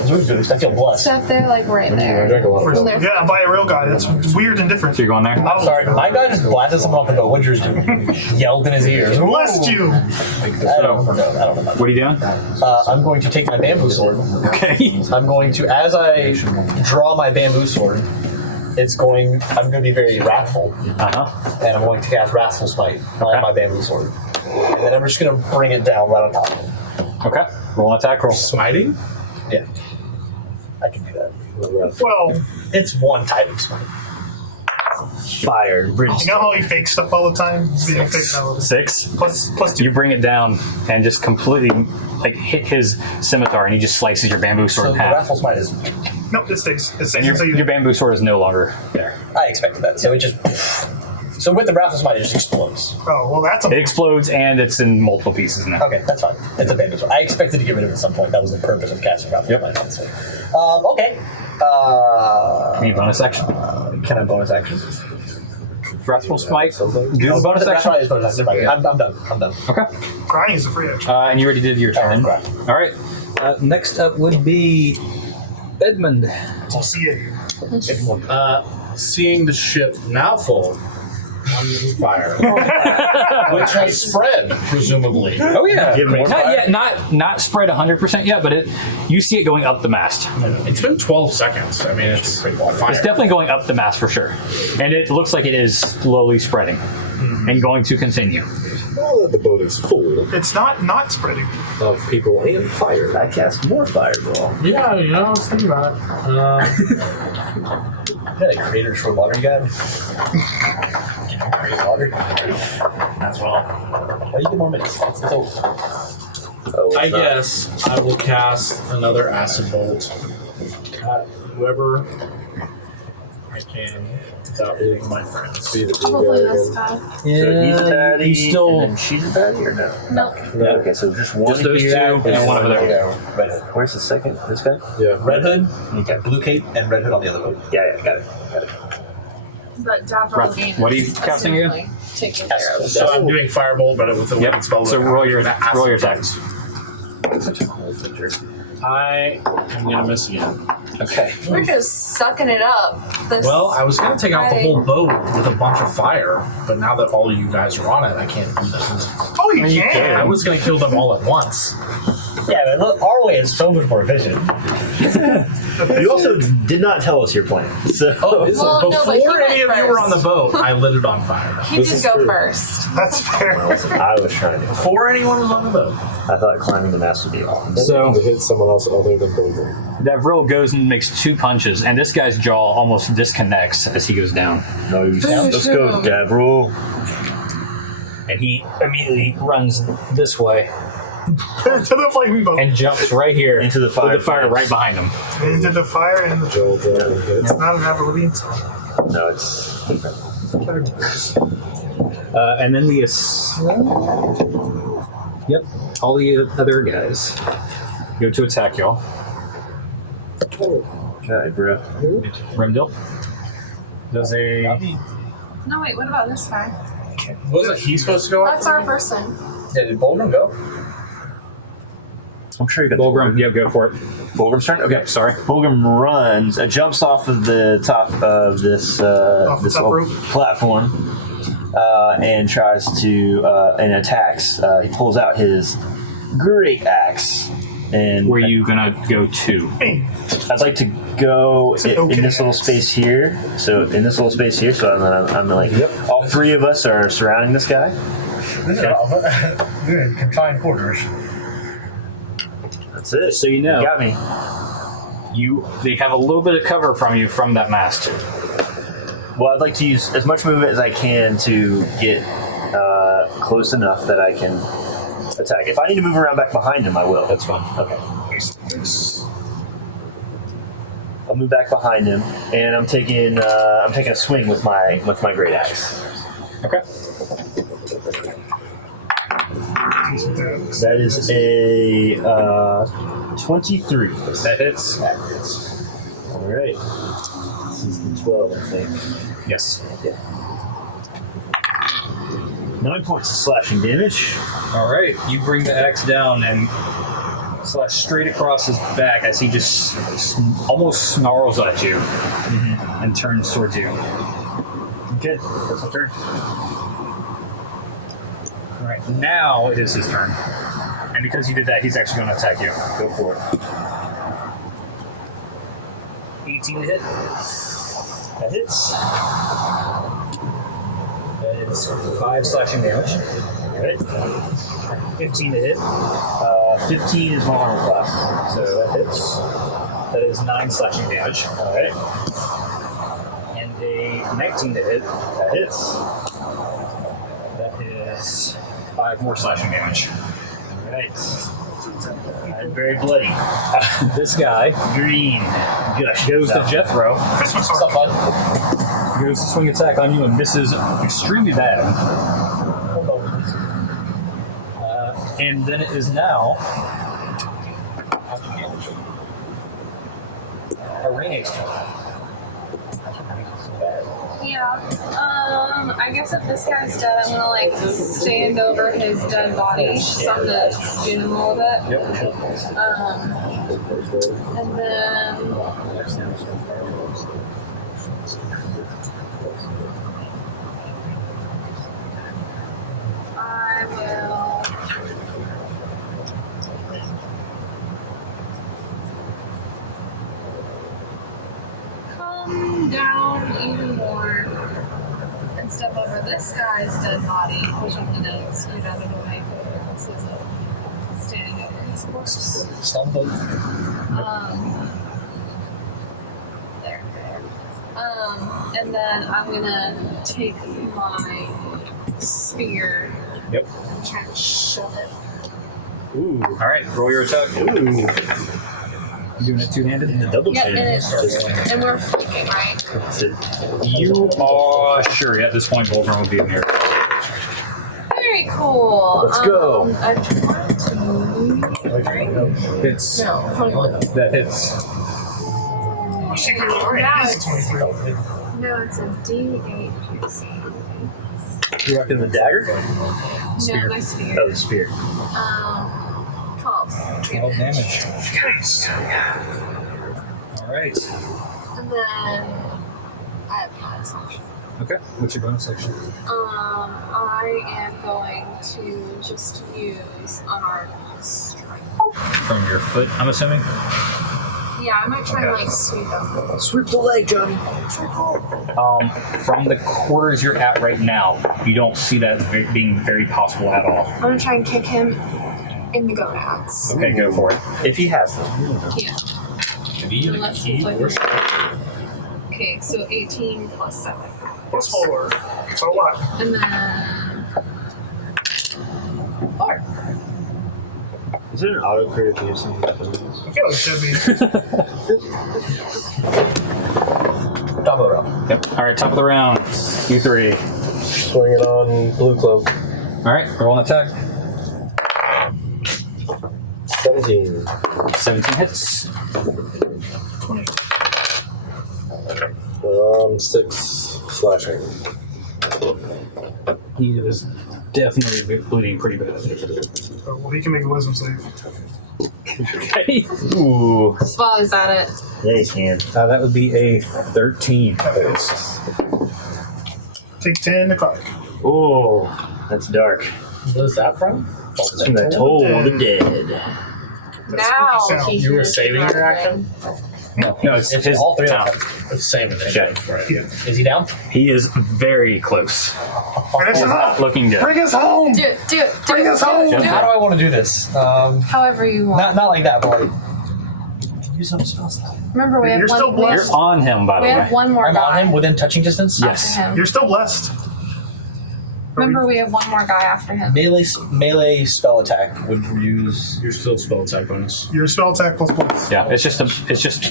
zoom boost. I feel blessed. Step there, like right I there. drank a lot of When they're- Yeah, by a real guy. That's weird and different. So you're going there? I'm sorry, my guy just blasted someone off the boat. What'd yours do? Yelled in his ears. Blessed you. I don't know. What are you doing? I'm going to take my bamboo sword. Okay. I'm going to, as I draw my bamboo sword, I'm going to be very wrathful. Uh-huh. And I'm going to cast Wrathful Smite on my bamboo sword. And then I'm just going to bring it down right on top of him. Okay. Roll an attack roll. Smiting? Yeah. I can do that. Well, It's one type of smite. Fire. you know how he fakes stuff all the time? He's being fake now. 6. Plus 2. You bring it down and just completely hit his scimitar, and he just slices your bamboo sword So in the half. Wrathful Smite is... Nope, it stays. It stays And until you your bamboo sword is no longer there. I expected that. So it just... So with the Wrathful Smite, it just explodes. Oh, well, that's a... It explodes, and it's in multiple pieces now. Okay, that's fine. It's a bamboo sword. I expected to get rid of it at some point. That was the purpose of casting Wrathful Smite. Honestly. Okay. Need bonus action. Can I bonus action? Wrathful Smite. Do the bonus That's action. right, it's bonus action. Yeah. I'm done. I'm done. Okay. Grinding is a free action. And you already did your turn. Right. All right. Next up would be Edmund. I'll see you. Seeing the ship now full on fire, which has spread, presumably. Oh yeah. Give more Not fire? yet. Not spread 100% yet, but you see it going up the mast. It's been 12 seconds. I mean, it's fire. It's definitely going up the mast for sure, and it looks like it is slowly spreading and going to continue. Now that the boat is full It's not spreading. of people and fire, I cast more fireball. Yeah, you know, I was thinking about it. Is that a creator for water guy? Create water? That's well. Why you get more minutes? I guess I will cast another acid bolt at whoever I can without losing my friends. be the Probably big guy this again. guy. So he's a baddie, you still- and then she's a baddie, or no? No. Okay, so just one Just those here. two and one over there. Red Hood. Where's the second? This guy? Yeah. Red Hood, Okay. Blue Cape, and Red Hood on the other boat. Yeah, got it. But Dapper Wrath- Lane what are you is casting again? assumedly taken care of. So I'm doing firebolt, but with a weapon spell. So but roll I'm your doing the acid attacks. I am gonna miss again. Okay. We're just sucking it up. This Well, I was gonna take out the Right. whole boat with a bunch of fire, but now that all of you guys are on it, I can't do that. Oh, you can. I was gonna kill them all at once. Yeah, but look, our way is so much more efficient. You also did not tell us your plan. So Well, no, but he Before went any of you were on the first. boat, I lit it on fire. He did go first. That's fair. I was trying to. Before anyone was on the boat. I thought climbing the mast would be awesome. So To hit someone else other than Boulder. Davril goes and makes 2 punches, and this guy's jaw almost disconnects as he goes down. Let's go, Davril. And he immediately runs this way To the flaming boat. and jumps right here Into the fire with the fire flames. right behind him. Into the fire and the... Joel Dragon hit. It's not an Avril song. No, it's different. And then the yep, all the other guys go to attack y'all. Okay, bro. Remdil does a No, wait, what about this guy? Wasn't he supposed to go That's after our me? person. Yeah, did Boulder go? I'm sure you got Bulgrim. Yeah, go for it. Bulgrim's turn? Okay. Sorry. Bulgrim runs, jumps off of the top of this the this top little rope. platform, and tries to and attacks. He pulls out his great axe, and Where are you gonna go to? Hey, I'd like to go an in okay this little axe. space here. So in this little space here. So I'm like, all 3 of us are surrounding this guy. We're in confined quarters. That's it. So you know. Got me. They have a little bit of cover from you from that mast. Well, I'd like to use as much movement as I can to get close enough that I can attack. If I need to move around back behind him, I will. That's fine. Okay. I'll move back behind him, and I'm taking a swing with my great axe. Okay. That is a 23. That hits. All right. This is the 12, I think. Yes. Yeah. 9 points of slashing damage. All right. You bring the axe down and slash straight across his back as he just almost snarls at you and turns towards you. Okay, that's my turn. All right. Now it is his turn. And because you did that, he's actually going to attack you. Go for it. 18 to hit. That hits. That is 5 slashing damage. All right. 15 to hit. 15 is my armor class. So that hits. That is 9 slashing damage. All right. And a 19 to hit. That hits. That is 5 more slashing damage. All right. I'm very bloody. This guy Green. Gush. goes to Jethro, Christmas What's up, art. bud? goes to swing attack on you and misses extremely bad. And then it is now Arene's turn. Yeah. I guess if this guy's dead, I'm gonna like stand over his dead body, so I'm gonna spin him a little bit. Yep. And then I will come down even more and step over this guy's dead body, which I'm gonna scoot out of the way. This is standing over his corpse. Stumble. There. And then I'm gonna take my spear Yep. and try to shove it. Ooh. All right. Roll your attack. Ooh. You doing it two-handed? The double Yep, chin. and we're flanking, right? You are sure at this point Voltron would be in here. Very cool. Let's go. I tried to. Hits. No, 21. That hits. Secret story. Now It is it's, 23. no, it's a D8 piercing. You rocking the dagger? No, my spear. Oh, the spear. 12. 12 damage. Nice. All right. And then I have bonus action. Okay. What's your bonus action? I am going to just use unarmed strike. From your foot, I'm assuming? Yeah, I might try and Okay. like sweep them. Sweep the leg, Johnny. From the quarters you're at right now, you don't see that being very possible at all. I'm gonna try and kick him in the gonads. Okay, go for it. If he has them. Yeah. Unless he's like. Okay, so 18 plus 7. Plus 4. So what? And then 4. Is it an auto crit if you have something that doesn't? I feel like it should be. Top of the round. Yep. All right, top of the round. You three. Swing it on Blue Cloak. All right, roll an attack. 17. 17 hits. 6 slashing. He is definitely bleeding pretty bad. Oh, well, he can make a wisdom save. Okay. Ooh. Swell is at it. Yeah, he can. That would be a 13. Take 10 necrotic. Ooh. That's dark. Where's that from? It's from the Toll of the Dead. Now spooky sound. he You were hears saving the your action? No, it's his all three town. of them. It's the same Okay. initiative. Right. Yeah. Is he down? He is very close. Finish him up! Looking good. Bring us home! Do it, do it, do Bring it. us home! Do How it. do I want to do this? However you want. Not like that, but like Use some spell slot. Remember, we have You're one. still blessed. You're on him, by the We way. have one more I'm guy. on him within touching distance? Yes. After him. You're still blessed. Remember, we have one more guy after him. Melee spell attack would use. You're still spell attack bonus. Your spell attack plus. Yeah, it's just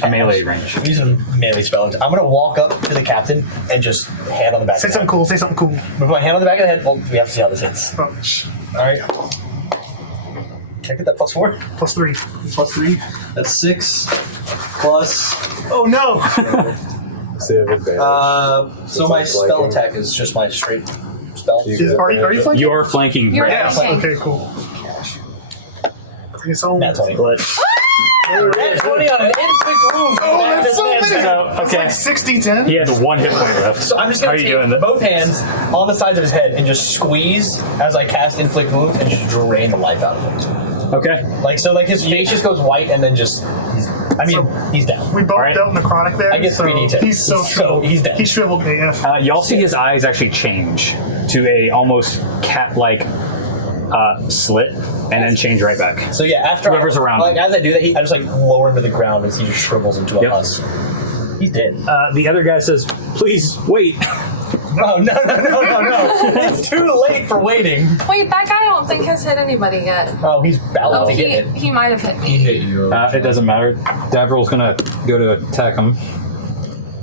a melee range. I'm using melee spell attack. I'm gonna walk up to the captain and just hand on the back Say of the something head. cool. Say something cool. With my hand on the back of the head, well, we have to see how this hits. Oh, shh. Alright. Can I get that +4? +3. +3. That's 6 plus. Oh no! So you have advantage. So my spell flanking. attack is just my straight spell. Are you flanking? You are flanking You're right Yeah. now. flanking. Okay. Cool. Bring us home. Nat 20. But Nat 20 on an inflict wound. Oh, that's so many. So, okay. Like 60-10. He had 1 hit point left. So I'm just How gonna are you take doing that? both hands on the sides of his head and just squeeze as I cast inflict wounds and just drain the life out of him. Okay. Like his face just goes white and then just. He's down. We both Alright. dealt necrotic there. I get so 3d10. He's so shriveled. he's dead. He's shriveled AF. Y'all see his eyes actually change to a almost cat-like slit, and then change right back. So yeah, after Whoever's around like him. as I do that, I just like lower him to the ground as he just shrivels into a Yep. husk. He's dead. The other guy says, "Please wait." Oh no! It's too late for waiting. Wait, that guy I don't think has hit anybody yet. Oh, he's about Oh, to get it. he might have hit He me. hit you. It doesn't matter. Davryl's gonna go to attack him.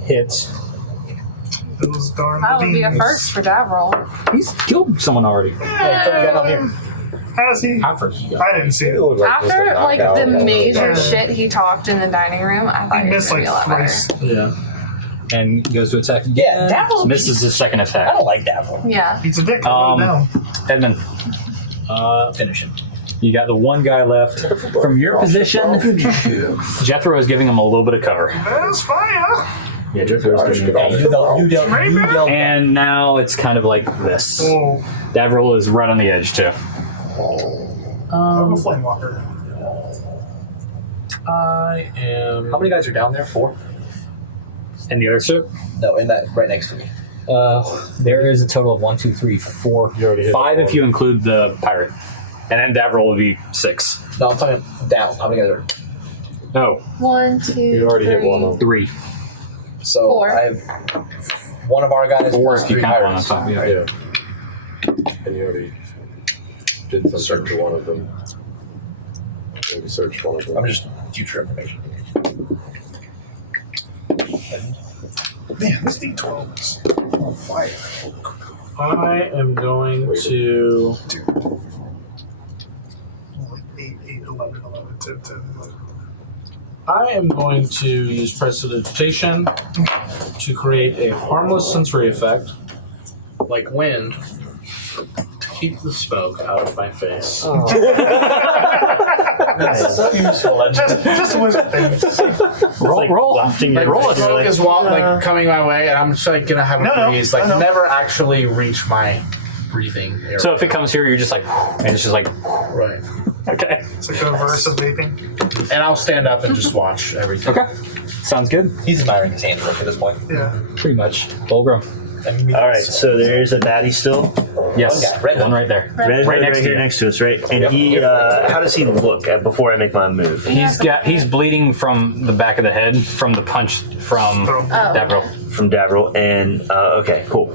Hits. Those darn That would be a beans. first for Davril. He's killed someone already. Yeah, so we got him here. Has he? After he got I didn't see it. It looked like just a After like knockout. the major Yeah. shit he talked in the dining room, I thought He he was missed gonna be a like lot better. thrice. Yeah. And goes to attack again. Yeah, Davril. Misses his second I attack. don't like Davril. Yeah. He's a dick. I wrote it down. Edmund, Finish him. you got the one guy left. From your position, Jethro is giving him a little bit of cover. That's fire. Yeah, Jethro's doing Yeah, you dealt. And now it's kind of like this. Oh, Davril is right on the edge, too. I'm a flame walker. I am. How many guys are down there? 4? And the other ship? No, in that right next to me. There is a total of 1, 2, 3, 4, You already hit 5 that if you include the pirate. And then Davril will be 6. No, I'm talking down. How many guys are? No, 1, 2, You already hit one of them. 3. So 4. I have one of our guys. 4 plus if you 3 count one on pirates. top. Yeah. Yeah. And you already did some search for one of them. Maybe search one of them. I'm just future information. Man, this D12 is on fire. I am going to. Like 8, 11, 10, 11. I am going to use prestidigitation to create a harmless sensory effect, like wind, to keep the smoke out of my face. That's so useful. Just wizard things. Roll wafting your roll The smoke is like coming my way, and I'm just like gonna have No, a no, breeze, like no. never actually reach my breathing area. So if it comes here, you're just like, and it's just like, right, okay. It's like the reverse of vaping. and I'll stand up and just watch everything. Okay. Sounds good. He's admiring his handiwork at this point. Yeah. Pretty much. Fulgrim. all right, so there's a baddie still. Yes. One guy, red One one. right there. Red Right hood next to here you. next to us, right? And Yep. he, how does he look before I make my move? He's bleeding from the back of the head from the punch from Davril. From Davril, and okay, cool.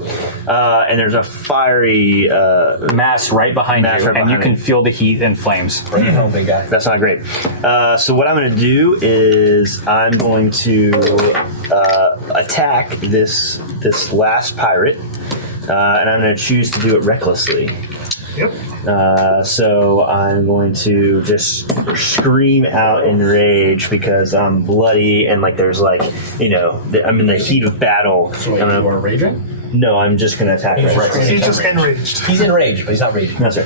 And there's a fiery. Mass right behind Mass you, right and you behind can me. feel the heat and flames. Bring it home, big guy. That's not great. So what I'm going to do is I'm going to attack this last pirate, and I'm going to choose to do it recklessly. Yep. So I'm going to just scream out in rage because I'm bloody and like there's like I'm in the heat of battle. So wait, I'm you gonna- are raging? no, I'm just going to attack recklessly. He's just enraged. He's enraged, but he's not raging. That's right.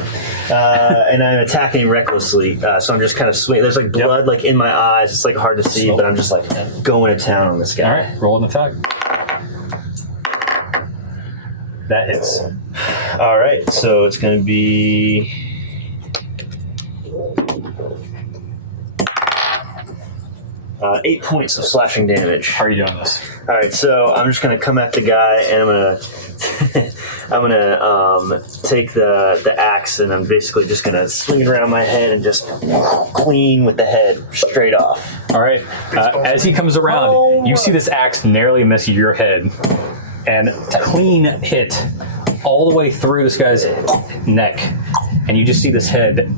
And I'm attacking recklessly, so I'm just kind of swinging. There's like blood like in my eyes. It's like hard to see, but I'm just like going to town on this guy. All right, roll an attack. That hits. All right, so it's going to be. 8 points of slashing damage. How are you doing this? All right, so I'm just gonna come at the guy, and I'm gonna take the axe, and I'm basically just gonna swing it around my head and just clean with the head straight off. All right. As he comes around, you see this axe narrowly miss your head, and clean hit all the way through this guy's neck, and you just see this head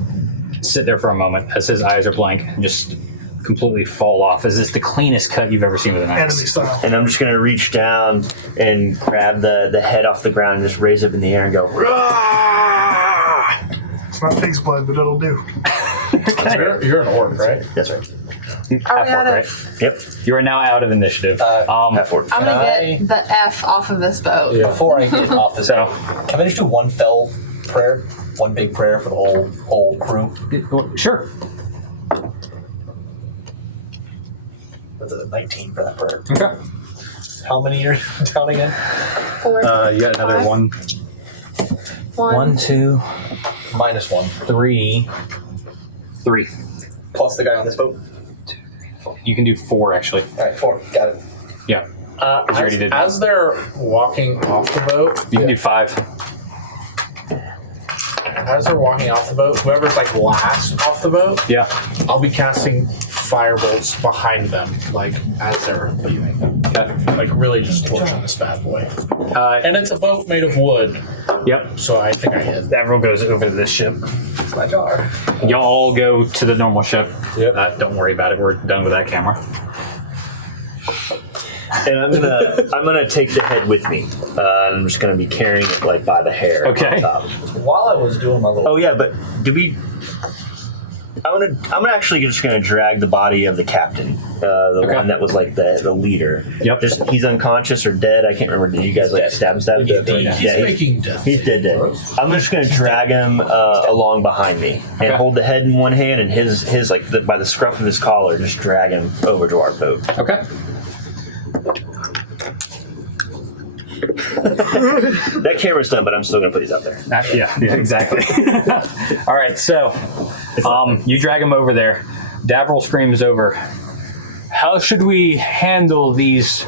sit there for a moment as his eyes are blank and just completely fall off. As it's the cleanest cut you've ever seen with an axe. Enemy style. And I'm just gonna reach down and grab the head off the ground and just raise it up in the air and go, "Rah!" It's not pig's blood, but it'll do. You're an orc, right? That's right. Half orc, right? Yep. You are now out of initiative. Half orc. I'm gonna get the F off of this boat. Yeah. Before I get off this, So, can I just do one fell prayer? One big prayer for the whole crew? sure. That's a 19 for that prayer. Okay. How many are down again? 4. You got another Five. one. 1. 1, 2, -1. 3. Plus the guy on this boat? You can do 4, actually. All right, 4. Got it. Yeah. You already did. As they're walking off the boat, You can do 5. as they're walking off the boat, whoever's like last off the boat, Yeah. I'll be casting firebolts behind them, like as they're leaving. Okay. Like really just torching this bad boy. Uh, And it's a boat made of wood, yep. so I think I hit. Everyone goes over to this ship. It's my jar. Y'all go to the normal ship. Yep. Don't worry about it. We're done with that camera. And I'm gonna take the head with me. I'm just gonna be carrying it like by the hair. Okay. On top. While I was doing my little... Oh yeah, but did we? I'm actually just gonna drag the body of the captain, the Okay. one that was like the leader. Yep. Just he's unconscious or dead. I can't remember. Did you guys like stab him? He's Yeah, making death. He's dead. I'm just gonna drag him along behind me and Okay. hold the head in one hand and his like by the scruff of his collar, just drag him over to our boat. Okay. That camera's done, but I'm still gonna put these out there. Yeah, exactly. All right, so you drag him over there. Davril screams over, "How should we handle these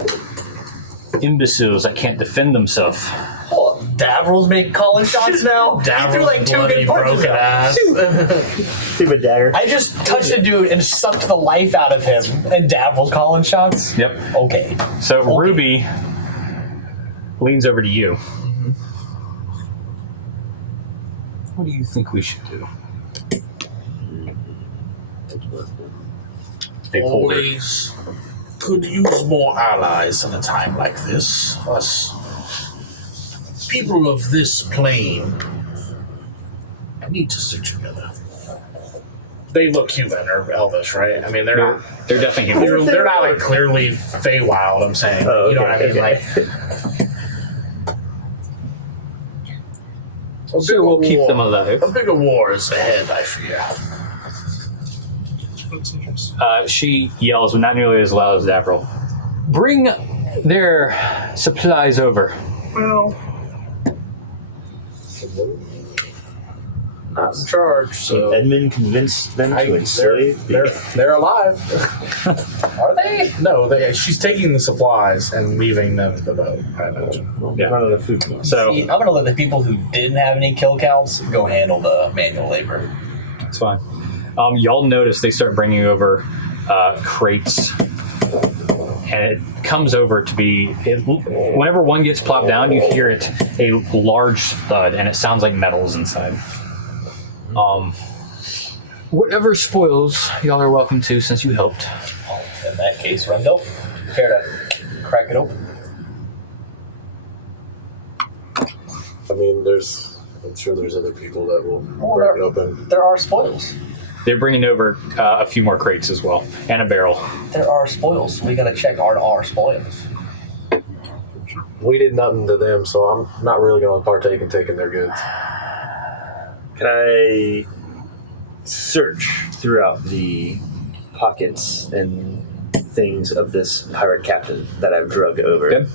imbeciles that can't defend themselves?" Oh, Davril's calling shots now? He threw like 2 good punches broken out. ass. Stupid dagger. I just touched a dude and sucked the life out of him, and Davril's calling shots? Yep. Okay. So Ruby leans over to you. What do you think we should do? They pulled her. Always could use more allies in a time like this. Us people of this plane need to stick together. They look human or elvish, right? I mean, they're definitely human. they're not like clearly Feywild. I'm saying, Oh, you know what I okay, mean? okay. Like, So we'll keep them alive. A bigger war is ahead, I fear. She yells, but not nearly as loud as Davril. Bring their supplies over. Well, Not in charge, so Edmund convinced them to enslave. they're alive. Are they? No, she's taking the supplies and leaving them the boat, I imagine. Yeah. None of the food. So See, I'm going to let the people who didn't have any kill counts go handle the manual labor. it's fine. Y'all notice they start bringing over crates, and it comes over to be. Whenever one gets plopped down, you hear it a large thud, and it sounds like metal's inside. Whatever spoils, y'all are welcome to since you helped. In that case, Rendell, care to crack it open? I mean, I'm sure there's other people that will Well, break it open. there are spoils. They're bringing over a few more crates as well, and a barrel. There are spoils. We got to check our spoils. We did nothing to them, so I'm not really going to partake in taking their goods. Can I search throughout the pockets and things of this pirate captain that I've drugged over? Good.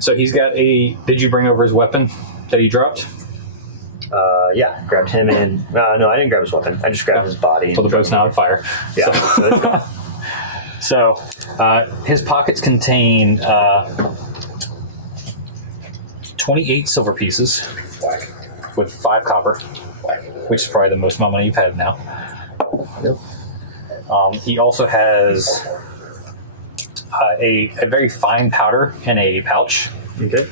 So he's got a. Did you bring over his weapon that he dropped? Yeah, grabbed him and no, I didn't grab his weapon. I just grabbed his body. So the boat's now on fire. Yeah. So it's gone. So, his pockets contain 28 silver pieces with 5 copper, which is probably the most money you've had now. Yep. He also has a very fine powder in a pouch. Okay.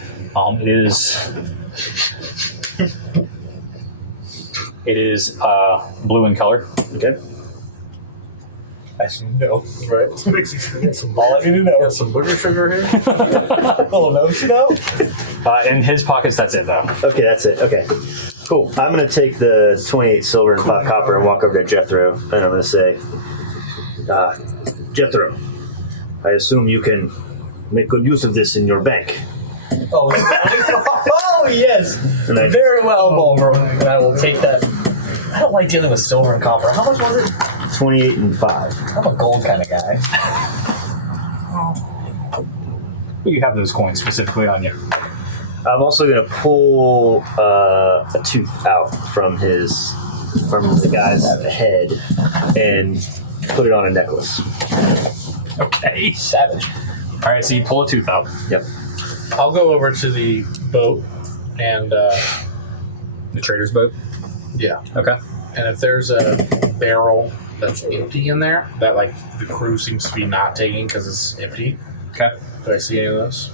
It is blue in color. Okay. As you know, right? Makes you feel That's all I need to know. Some booger sugar here. Oh, no, you know? In his pockets, that's it, though. Okay, that's it. Okay. Cool. I'm going to take the 28 silver and 5 copper and walk over to Jethro, and I'm going to say, Jethro, I assume you can make good use of this in your bank. Oh, oh yes. And I- Very well, Bulmer. And I will take that. I don't like dealing with silver and copper. How much was it? 28 and 5. I'm a gold kind of guy. But you have those coins specifically on you. I'm also going to pull a tooth out from the guy's head and put it on a necklace. Okay. Savage. All right, so you pull a tooth out. Yep. I'll go over to the boat and The trader's boat. yeah. Okay. And if there's a barrel that's empty in there that like the crew seems to be not taking because it's empty, Okay. do I see any of those?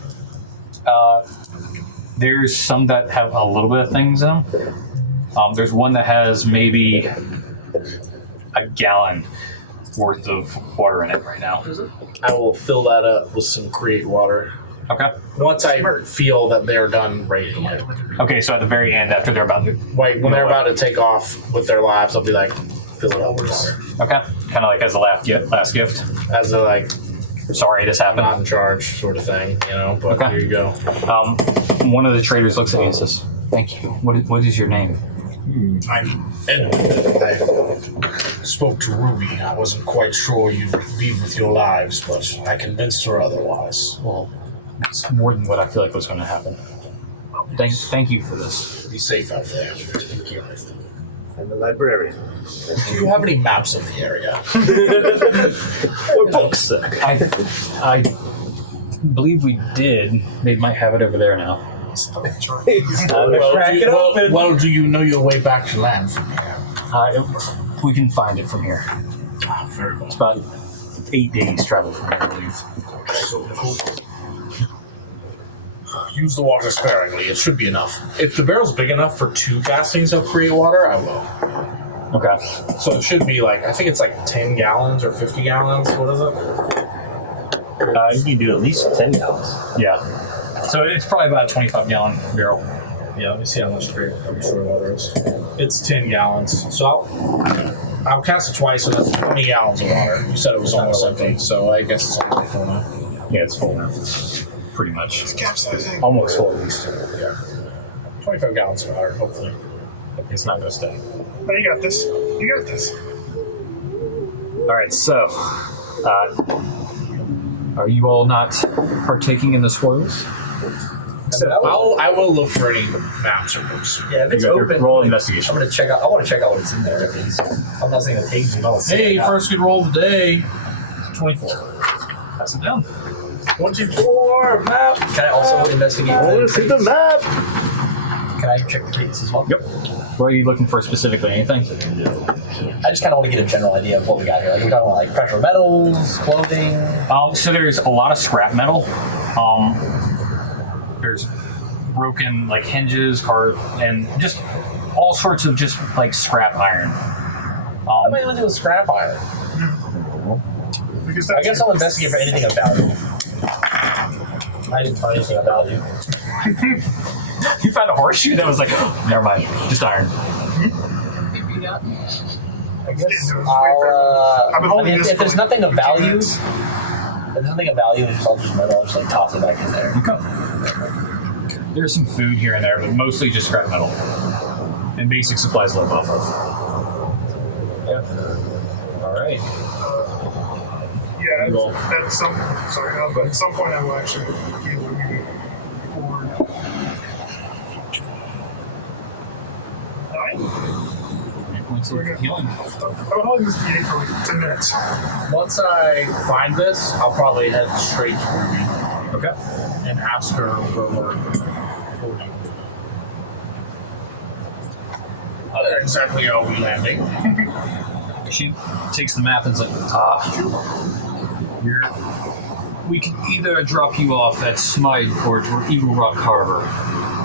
There's some that have a little bit of things in them. There's one that has maybe a gallon worth of water in it right now. I will fill that up with some create water Okay. once I feel that they're done raiding it. Okay, so at the very end, after they're about to... Wait, when they're about to take off with their lives, I'll be like, fill it up with water. Okay. Kind of like as a last gift. As a like, Sorry this happened. not in charge sort of thing, you know, but Okay. here you go. One of the traders looks at you and says, "Thank you. What is your name?" I'm Edmund. I spoke to Ruby. I wasn't quite sure you'd leave with your lives, but I convinced her otherwise. Well, it's more than what I feel like was going to happen. Thank you for this. Be safe out there. Thank you. I'm the librarian. Do you have any maps of the area? Or books. I believe we did. They might have it over there now. Crack it open. Well, do you know your way back to land from here? We can find it from here. Ah, very well. It's about 8 days travel from here, I believe. Use the water sparingly. It should be enough. If the barrel's big enough for 2 castings of create water, I will. Okay. So it should be like, I think it's like 10 gallons or 50 gallons. What is it? You can do at least 10 gallons. Yeah. So it's probably about a 25-gallon barrel. Yeah, let me see how much create water is. It's 10 gallons. So I'll cast it twice, so that's 20 gallons of water. You said it was almost empty, so I guess it's almost full now. Yeah, it's full now. Pretty much. It's capsizing. Almost full, at least. Yeah. 25 gallons of water, hopefully. It's not going to stay. Oh, you got this. You got this. All right, so are you all not partaking in the spoils? I will look for any maps or books. Yeah, if it's You got your open, roll like, investigation. I'm gonna check out. I want to check out what's in there. At least I'm not saying it takes me. Hey, first good roll of the day. 24. Pass it down. 24 map. Can I also investigate? I want to see the map. Can I check the crates as well? Yep. What are you looking for specifically? Anything? I just kind of want to get a general idea of what we got here. Like we're talking about like precious metals, clothing. So there's a lot of scrap metal. There's broken like hinges, and just all sorts of just like scrap iron. What am I going to do with scrap iron? Because I guess I'll investigate for anything of value. I didn't find anything of value. You found a horseshoe that was like, oh, never mind, just iron. I guess I've been I holding mean, this if there's for like nothing of 15 value, minutes. I'll just metal. I'll just like toss it back in there. Okay. There's some food here and there, but mostly just scrap metal and basic supplies to live off of. Yeah. All right. Yeah, at some but at some point I will actually be able to move it forward. 9? points of healing. I'm holding this D8 for like 10 minutes. Once I find this, I'll probably head straight to Ruby. Okay. And ask her where we're holding. Where exactly are we landing? She takes the map and is like, we can either drop you off at Smythe Port or Eagle Rock Harbor.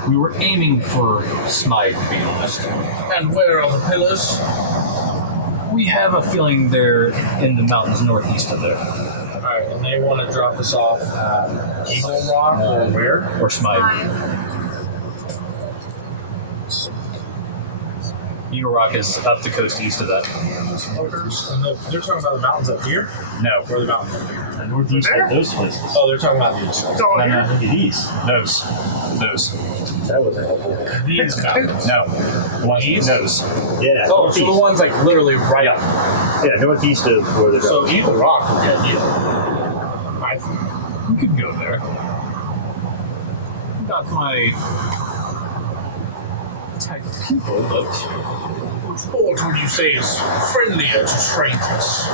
We were aiming for Smythe, to be honest. And where are the pillars? We have a feeling they're in the mountains northeast of there. Alright, and they want to drop us off at Eagle Rock or where? Or Smythe. Eagle Rock is up the coast east of that. And they're talking about the mountains up here? No. Where are the mountains up here? The northeast of those places. Oh, they're talking about these. It's all here. These. Those. That wasn't helpful. These mountains. No. Those. Yeah. Oh, so the northeast. ones like literally right up. Yeah, northeast of where they're So Eagle Rock would be ideal. We could go there. Not my type of people, but Which fort would you say is friendlier to strangers?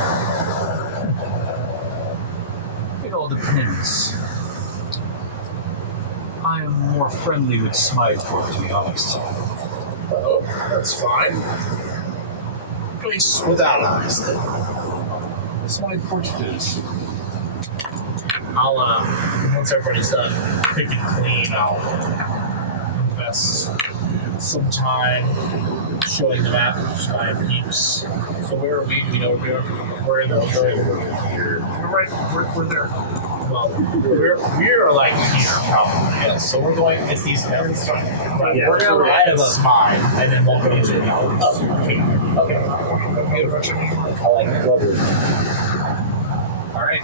it all depends. I am more friendly with Smythe Port, to be honest. Oh, that's fine. Place without eyes, then. Smythe Port it is. I'll, once everybody's done picking clean, I'll invest some time showing the map to my peeps. So where are we? Do we know where we are? We're in the You're right. We're there. Well, we're like here, probably. Yes. So we're going, it's these mountains. Right. Yeah, We're going to ahead of us mine, and then we'll go to the mountains. Okay. I like clever. All right.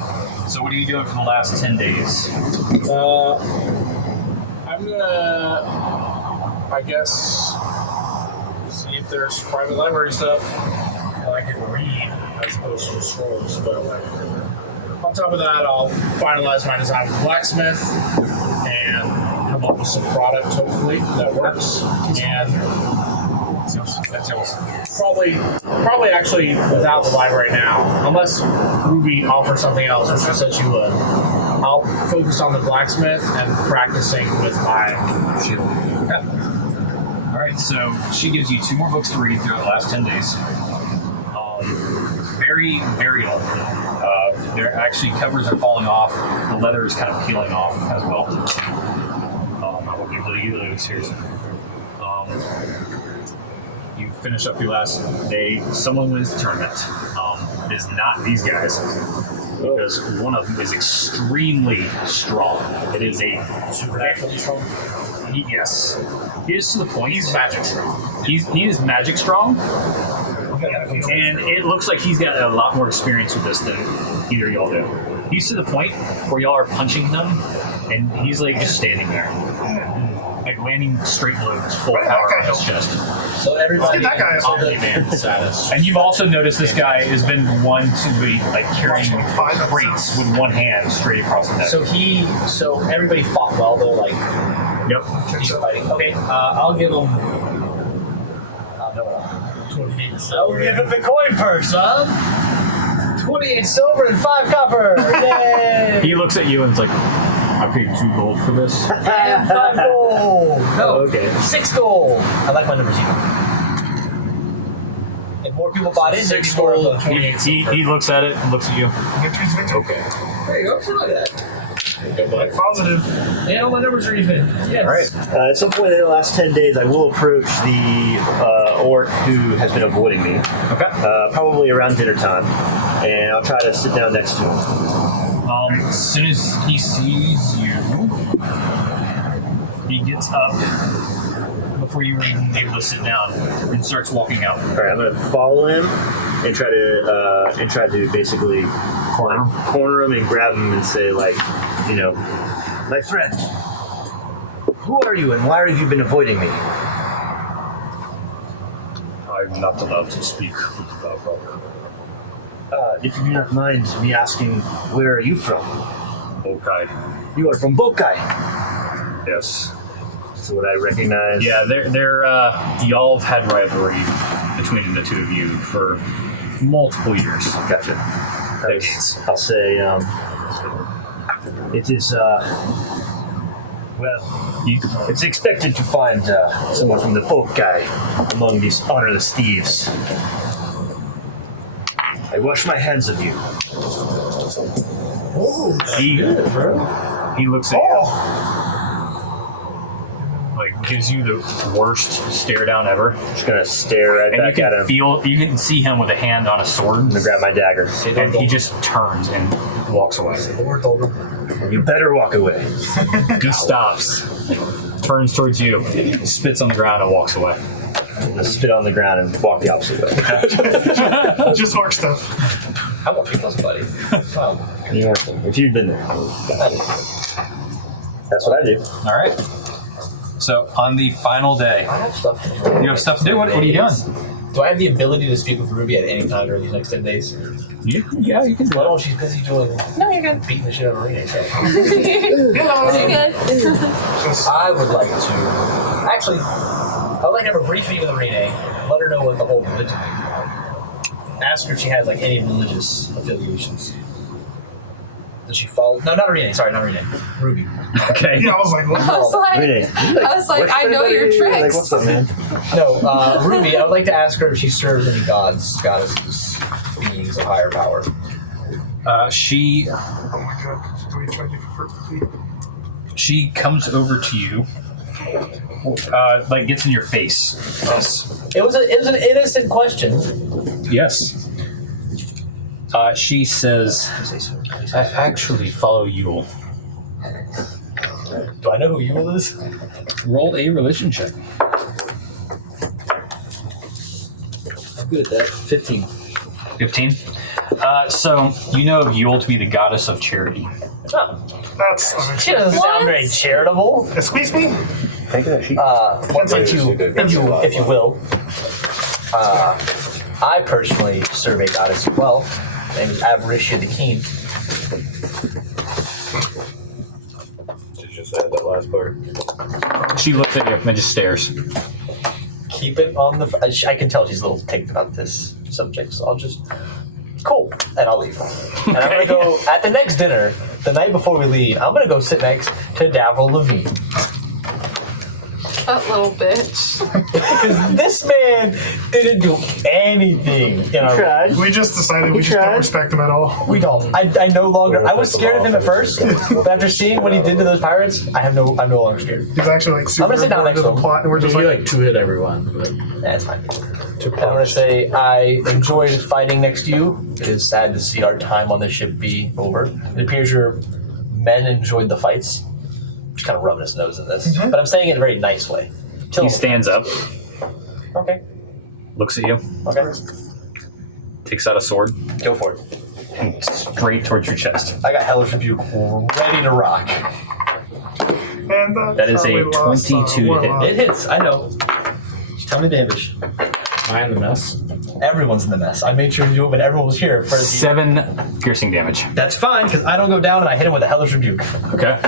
So what are you doing for the last 10 days? I'm gonna, I guess, see if there's private library stuff that I can read as opposed to scrolls. But like, on top of that, I'll finalize my design with blacksmith and come up with some product, hopefully, that works. And probably actually without the library now, unless Ruby offers something else, which she said she would. I'll focus on the blacksmith and practicing with my shield. Okay. All right. So she gives you 2 more books to read throughout the last 10 days. Very, very old. Their actually covers are falling off. The leather is kind of peeling off as well. I will give you those here. You finish up your last day. Someone wins the tournament. It is not these guys, because one of them is extremely strong. It is a Supernaturally strong. yes. He is to the point. He's magic strong. He is magic strong, and it looks like he's got a lot more experience with this than either of y'all do. He's to the point where y'all are punching him, and he's like just standing there, like landing straight blows, full power on his chest. So everybody Let's get that guy up on demand status. And you've also noticed this guy has been one to be like carrying crates with one hand straight across the deck. So everybody fought well though, like Yep. he's fighting. Okay, I'll give him. I'll give him the coin purse of 28 silver and 5 copper. Yay! He looks at you and is like, I paid 2 gold for this. And 5 gold. No, Okay. 6 gold. I like my numbers even. If more people bought in, there'd be more of a. He looks at it and looks at you. Victory's victory. Okay. There you go. Something like that. Positive. And all my numbers are even. Yes. All right. At some point in the last 10 days, I will approach the orc who has been avoiding me. Okay. Probably around dinner time, and I'll try to sit down next to him. As soon as he sees you, he gets up before you were even able to sit down and starts walking out. All right, I'm gonna follow him and try to basically corner him and grab him and say, like, you know, my friend, who are you and why have you been avoiding me? I'm not allowed to speak with Balrog. If you do not mind me asking, where are you from? Okay. You are from Bokai. Yes. So would I recognize? Yeah, they're y'all have had rivalry between between the two of you for multiple years. Gotcha. Decades. I'll say it is. Well, it's expected to find someone from the boat guy among these honorless thieves. I wash my hands of you. He looks at you, like gives you the worst stare down ever, Just gonna stare right and back at him. you can see him with a hand on a sword, I'm gonna grab my dagger. and he just turns and walks away. You better walk away. He stops, turns towards you, spits on the ground, and walks away. I'm gonna spit on the ground and walk the opposite way. Just orc stuff. I want to be close, buddy. Wow. Yeah, if you'd been there. That's what I do. All right. So on the final day, I have stuff. you have stuff to do. What are you doing? Do I have the ability to speak with Ruby at any time during these next 10 days? You can do Well, she's busy doing. No, you're good. Beating the shit out of Renee. So. You're good. I would like to. Actually, I would like to have a brief meeting with Renee. Let her know what the whole religion. Ask her if she has like any religious affiliations. Does she follow? No, not Renee. Sorry, not Renee. Ruby. Okay. Yeah, I was like, what? I was like, I know your tricks. Like, what's up, man? No, Ruby. I would like to ask her if she serves any gods, goddesses, beings of higher power. She Oh my god. Do we try to do she comes over to you, like gets in your face. Yes. It was an innocent question. Yes. She says, I actually follow Yule. Do I know who Yule is? Roll a religion check. I'm good at that. 15. 15. So you know of Yule to be the goddess of charity. Oh, That's she unexpected. doesn't sound very charitable. Excuse me? Thank you, that sheet. If you will. I personally serve a goddess as well, named Avaricia the Keen. Did you just add that last part? She looks at you and just stares. Keep it on the. I can tell she's a little ticked about this subject, so I'll just. Cool, and I'll leave. And I'm gonna go at the next dinner, the night before we leave. I'm gonna go sit next to Davril Levine. That little bitch. Because this man didn't do anything in our Tried. We just decided we just don't respect him at all. We don't. I no longer. I was scared of him at first, but after seeing what he did to those pirates, I'm no longer scared. He's actually like super gonna sit down important next to to the him. plot, and we're just He like, like two-hit everyone. But That's fine. And I'm gonna say I enjoyed fighting next to you. It is sad to see our time on the ship be over. It appears your men enjoyed the fights. Just kind of rubbing his nose in this, but I'm saying it in a very nice way. He stands up, Okay. looks at you, Okay. takes out a sword, Go for it. and straight towards your chest. I got Hellish Rebuke ready to rock. and That is a Charlie lost, 22 to hit. Warlock. It hits. I know. Just tell me damage. am I in the mess? Everyone's in the mess. I made sure to do it when everyone was here. For 7 piercing damage. That's fine because I don't go down and I hit him with a Hellish Rebuke. Okay.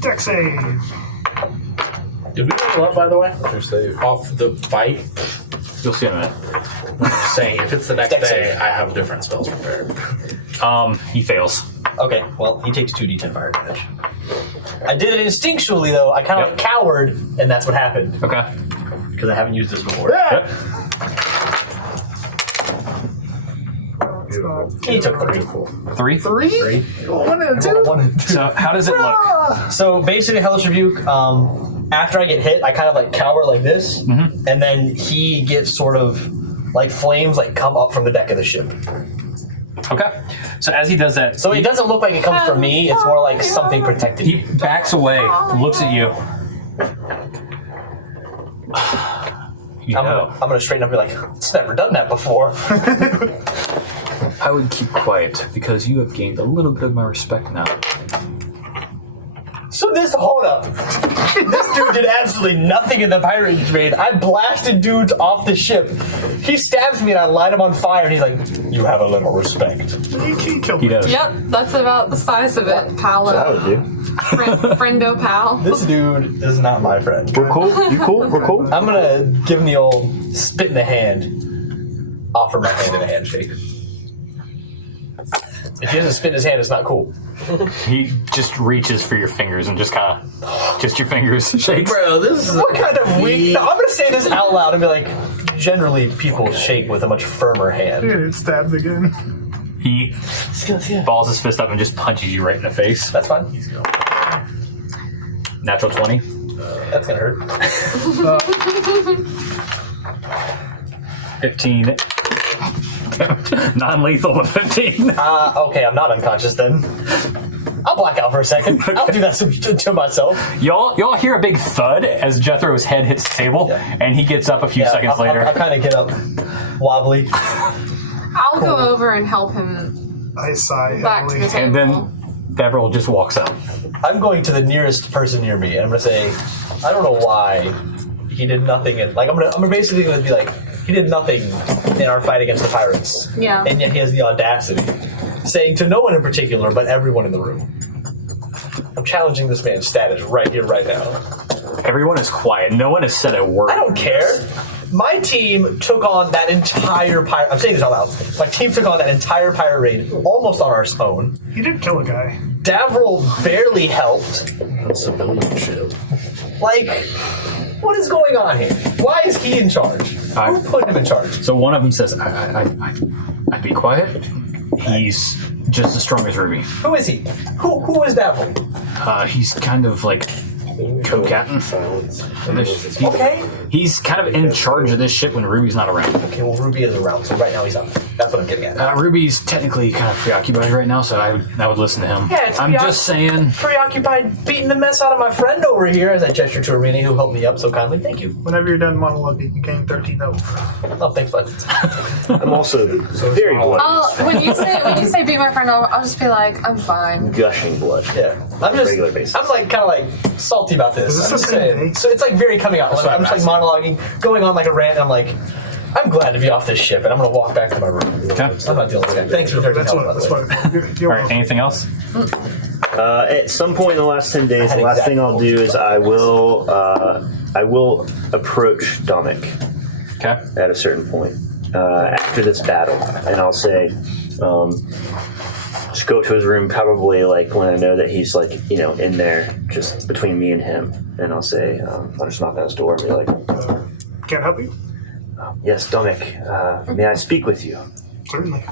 Dex save. Did we level up, by the way? Your save. Off the fight? You'll see in a minute. I'm just saying, if it's the next Dex day, save. I have different spells prepared. He fails. Okay, well, he takes 2d10 fire damage. I did it instinctually, though. I kind of Yep. cowered, and that's what happened. Okay. Because I haven't used this before. Yep. He took 3. 3? 3? 1 and 2? 1 and 2. So how does it look? So basically, Hellish Rebuke, after I get hit, I kind of like cower like this, and then he gets sort of like flames like come up from the deck of the ship. Okay. So as he does that, So it doesn't look like it comes from me, it's more like something protected. he backs away, looks at you. You I'm know, gonna straighten up and be like, it's never done that before. I would keep quiet because you have gained a little bit of my respect now. So hold up. This dude did absolutely nothing in the pirate raid. I blasted dudes off the ship. He stabs me and I light him on fire and he's like, you have a little respect. He killed He me. does. Yep, that's about the size of it, That palo. would do. Friendo pal. This dude is not my friend. We're cool. You cool? We're cool. I'm gonna give him the old spit in the hand. offer my hand in a handshake. If he doesn't spin his hand, it's not cool. He just reaches for your fingers and just kind of, just your fingers shakes. Bro, this is What kind of weak... No, I'm going to say this out loud and be like, generally people shake with a much firmer hand. It stabs again. He balls his fist up and just punches you right in the face. That's fine. Natural 20. That's going to hurt. 15. Non-lethal with 15. Okay, I'm not unconscious then. I'll black out for a second. I'll do that to myself. Y'all hear a big thud as Jethro's head hits the table, and he gets up a few seconds later. I kind of get up wobbly. I'll go over and help him I sigh back to the heavily. table. And then Devril just walks out. I'm going to the nearest person near me, and I'm going to say, I don't know why he did nothing. I'm basically going to be like, he did nothing in our fight against the pirates. Yeah. And yet he has the audacity, saying to no one in particular, but everyone in the room. I'm challenging this man's status right here, right now. Everyone is quiet. No one has said a word. I don't care. My team took on that entire pirate... I'm saying this out loud. My team took on that entire pirate raid almost on our own. He did kill a guy. Davril barely helped. On civilian ship. Like, what is going on here? Why is he in charge? Who put him in charge? So one of them says, I'd be quiet. He's just as strong as Ruby. Who is he? Who is Davril? He's kind of like co-captain. Okay. He's kind of in charge of this ship when Ruby's not around. Okay, well, Ruby is around, so right now he's up. That's what I'm getting at. Ruby's technically kind of preoccupied right now, so I would listen to him. Yeah, it's I'm just saying. Preoccupied beating the mess out of my friend over here as I gesture to Irene, who helped me up so kindly. Thank you. Whenever you're done monologue, you can gain 13 health. Oh, thanks, bud. I'm also very bloody. When you say beat my friend, I'll just be like, I'm fine. Gushing blood. Yeah. I'm just, regular basis. I'm like, kind of like salty about this. Is this I'm the just same saying. day? So it's like very coming out. Like, I'm just like monologuing, going on like a rant, and I'm like, I'm glad to be off this ship, and I'm going to walk back to my room. Okay. I'm not dealing with that. Thanks for 13 That's health, by what. the That's way. what. You're All right. Anything else? At some point in the last 10 days, the last thing I'll do is I will approach Dominic Okay. at a certain point after this battle, and I'll say, just go to his room, probably like when I know that he's like in there, just between me and him, and I'll say, I'll just knock on his door and be like, Can't help you? yes, Dominic, may I speak with you? Certainly.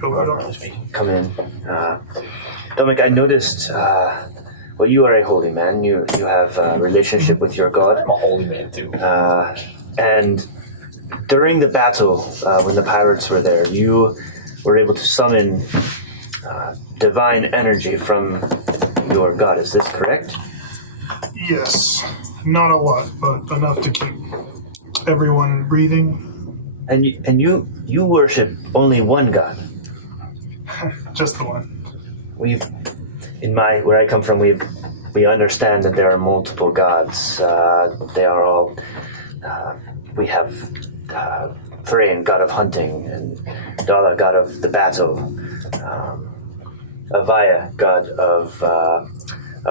Go right on. Come in. Dominic, I noticed, well, you are a holy man. You have a relationship with your God. I'm a holy man, too. And during the battle, when the pirates were there, you were able to summon divine energy from your God. Is this correct? Yes. Not a lot, but enough to keep everyone breathing. And you worship only one God. Just the one. Where I come from, we understand that there are multiple gods. They are all. We have Thrain, god of hunting, and Dala, god of the battle. Avaya, god of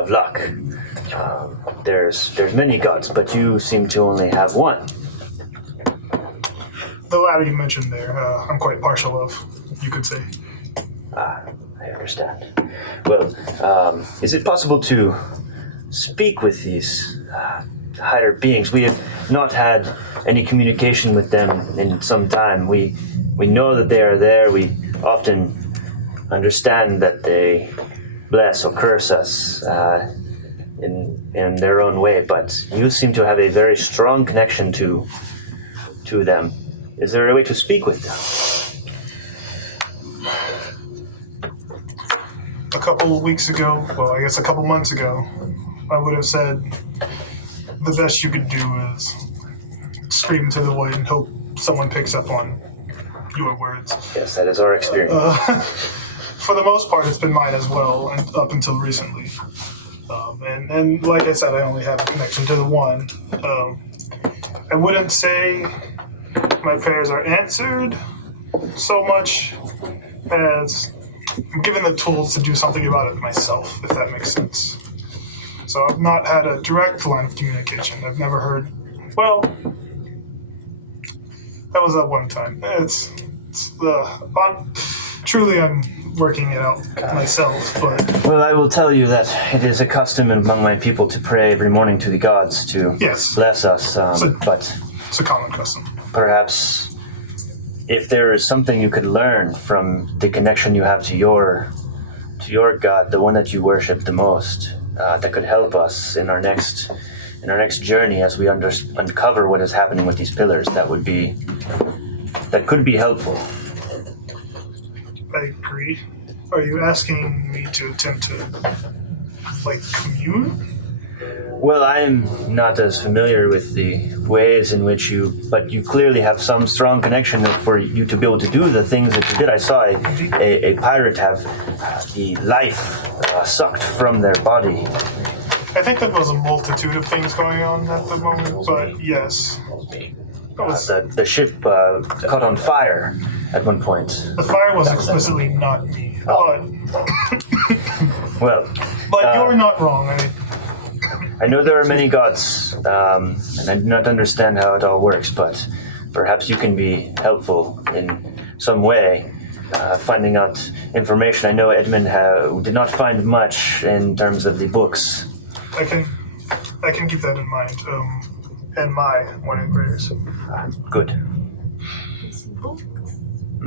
luck. There's many gods, but you seem to only have one. The latter you mentioned there, I'm quite partial of, you could say. I understand. Well, is it possible to speak with these higher beings? We have not had any communication with them in some time. We know that they are there. We often understand that they bless or curse us in their own way, but you seem to have a very strong connection to them. Is there a way to speak with them? A couple weeks ago, well, I guess a couple months ago, I would have said the best you could do is scream to the void and hope someone picks up on your words. Yes, that is our experience. For the most part, it's been mine as well, and up until recently. And like I said, I only have a connection to the one. I wouldn't say my prayers are answered so much as I'm given the tools to do something about it myself, if that makes sense. So I've not had a direct line of communication. I've never heard, well, That was at one time. Truly, I'm working it out myself, but Well, I will tell you that it is a custom among my people to pray every morning to the gods to yes, bless us. But it's a common custom. perhaps if there is something you could learn from the connection you have to your god, the one that you worship the most, that could help us in our next journey as we uncover what is happening with these pillars, that could be helpful. I agree. Are you asking me to attempt to, commune? Well, I am not as familiar with the ways in which but you clearly have some strong connection for you to be able to do the things that you did. I saw a pirate have the life sucked from their body. I think that was a multitude of things going on at the moment, but yes. The ship caught on fire at one point. The fire was explicitly not me, Well, but you're not wrong. I know there are many gods, and I do not understand how it all works, but perhaps you can be helpful in some way, finding out information. I know Edmund did not find much in terms of the books. I can keep that in mind. And my morning prayers. Good. And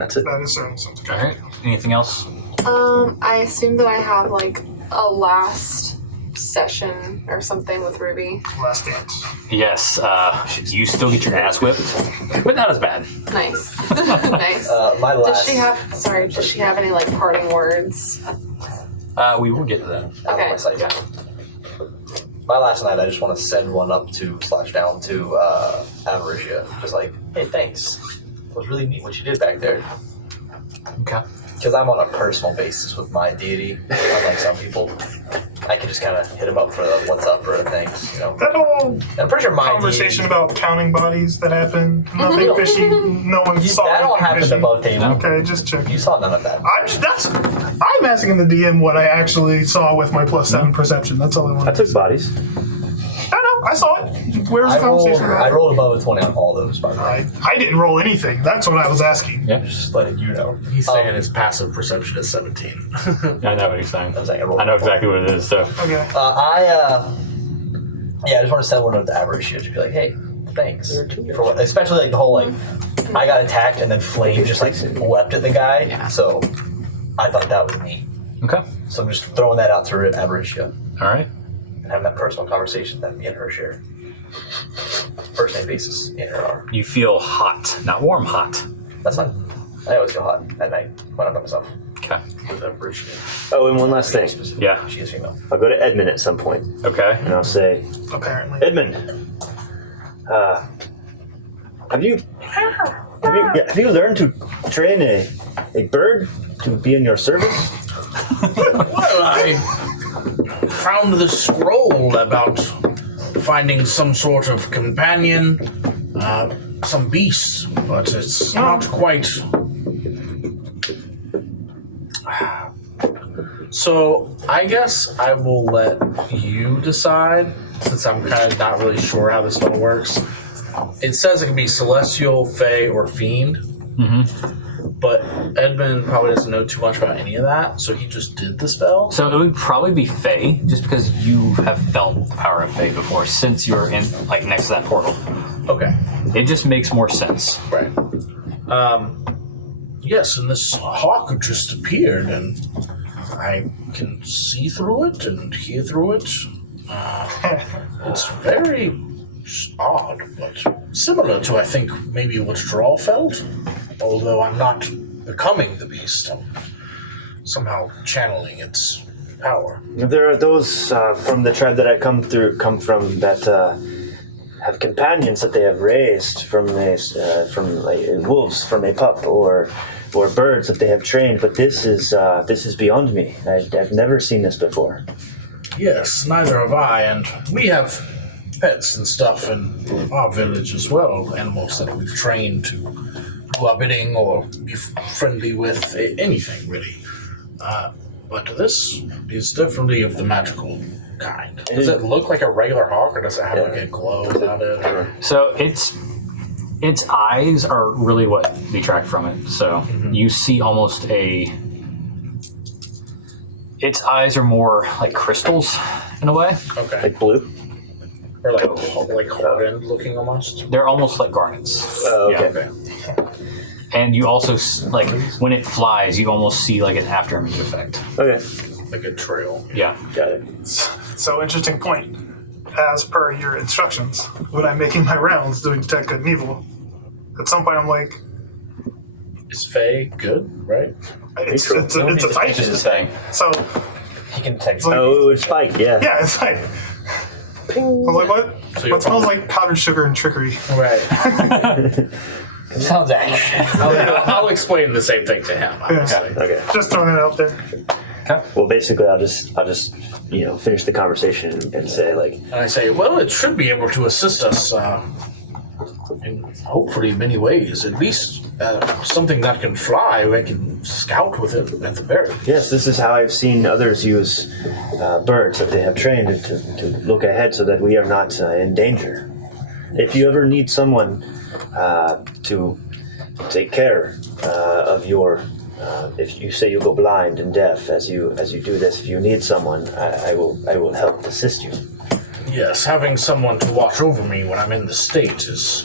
that's it. That is certainly something. All right. Anything else? I assume that I have a last session or something with Ruby. Last dance. Yes. You still get your ass whipped, but not as bad. Nice. Nice. My last. Does she have any parting words? We will get to that. Okay. My last night, I just want to send one up to /down to Avaricia. Just hey, thanks. It was really neat what you did back there. Okay. Because I'm on a personal basis with my deity, unlike some people. I can just kind of hit him up for the what's up or thanks, That whole I'm pretty sure my conversation about counting bodies that happened, nothing fishy, no one saw that all anything happened fishy. above table. Okay, just checking. You saw none of that. I'm asking the DM what I actually saw with my +7 perception. That's all I want. I took bodies. I know, I saw it. Where's the conversation about? I rolled above a 20 on all those, by the way. I didn't roll anything. That's what I was asking. Yeah. Just letting you know. He's saying his passive perception is 17. I know what he's saying. I was saying I rolled I know above. exactly what it is. So. Okay. I just want to send one of the Avaricia to be hey, thanks. For what, especially the whole I got attacked and then flame just wept at the guy. Yeah. So I thought that was neat. Okay. So I'm just throwing that out to Avaricia All right. and having that personal conversation that me and her share. First name basis in her honor. You feel hot, not warm, hot. That's fine. I always feel hot at night when I'm by myself. Okay. With Avaricia. Oh, and one last thing. Yeah. She is female. I'll go to Edmund at some point, Okay. and I'll say, Apparently. Edmund, have you learned to train a bird to be in your service? Well, I found the scroll about finding some sort of companion, some beast, but it's not quite. So I guess I will let you decide, since I'm kind of not really sure how this spell works. It says it can be celestial, fey, or fiend. Mm-hmm. But Edmund probably doesn't know too much about any of that, so he just did the spell. So it would probably be Fae, just because you have felt the power of Fae before, since you're in next to that portal. Okay. It just makes more sense. Right. Yes, and this hawk just appeared, and I can see through it and hear through it. It's very odd, but similar to, I think, maybe what Draw felt. Although I'm not becoming the beast, I'm somehow channeling its power. There are those from the tribe that I come from that have companions that they have raised from wolves from a pup or birds that they have trained. But this is beyond me. I've never seen this before. Yes, neither have I, and we have pets and stuff in our village as well, animals that we've trained to do our bidding or be friendly with, anything really. But this is definitely of the magical kind. Does it look like a regular hawk, or does it have a glow about it? Or? So it's its eyes are really what detract from it. So you see almost its eyes are more like crystals in a way. Okay. Like blue? Or like hardened looking almost. They're almost like garnets. Oh, okay. Okay. And you also, like, when it flies, you almost see like an afterimage effect. Okay. Like a trail. Yeah. Got it. So interesting point. As per your instructions, when I'm making my rounds doing detect good and evil, at some point I'm like, Is Faye good, right? it's Neutral. a type. It's the thing. So He can detect. like, Oh, it would spike, yeah. yeah, it's like, I was like, what? So you're What smells like powdered sugar and trickery? Right. Sounds accurate. I'll explain the same thing to him, obviously. Okay. Just throwing it out there. Well, basically, I'll just finish the conversation and say like, And I say, well, it should be able to assist us in hopefully many ways. At least something that can fly, we can scout with it at the very least. yes, this is how I've seen others use birds that they have trained to look ahead so that we are not in danger. If you ever need someone to take care of your, if you say you go blind and deaf as you do this, if you need someone, I will help assist you. Yes, having someone to watch over me when I'm in the state is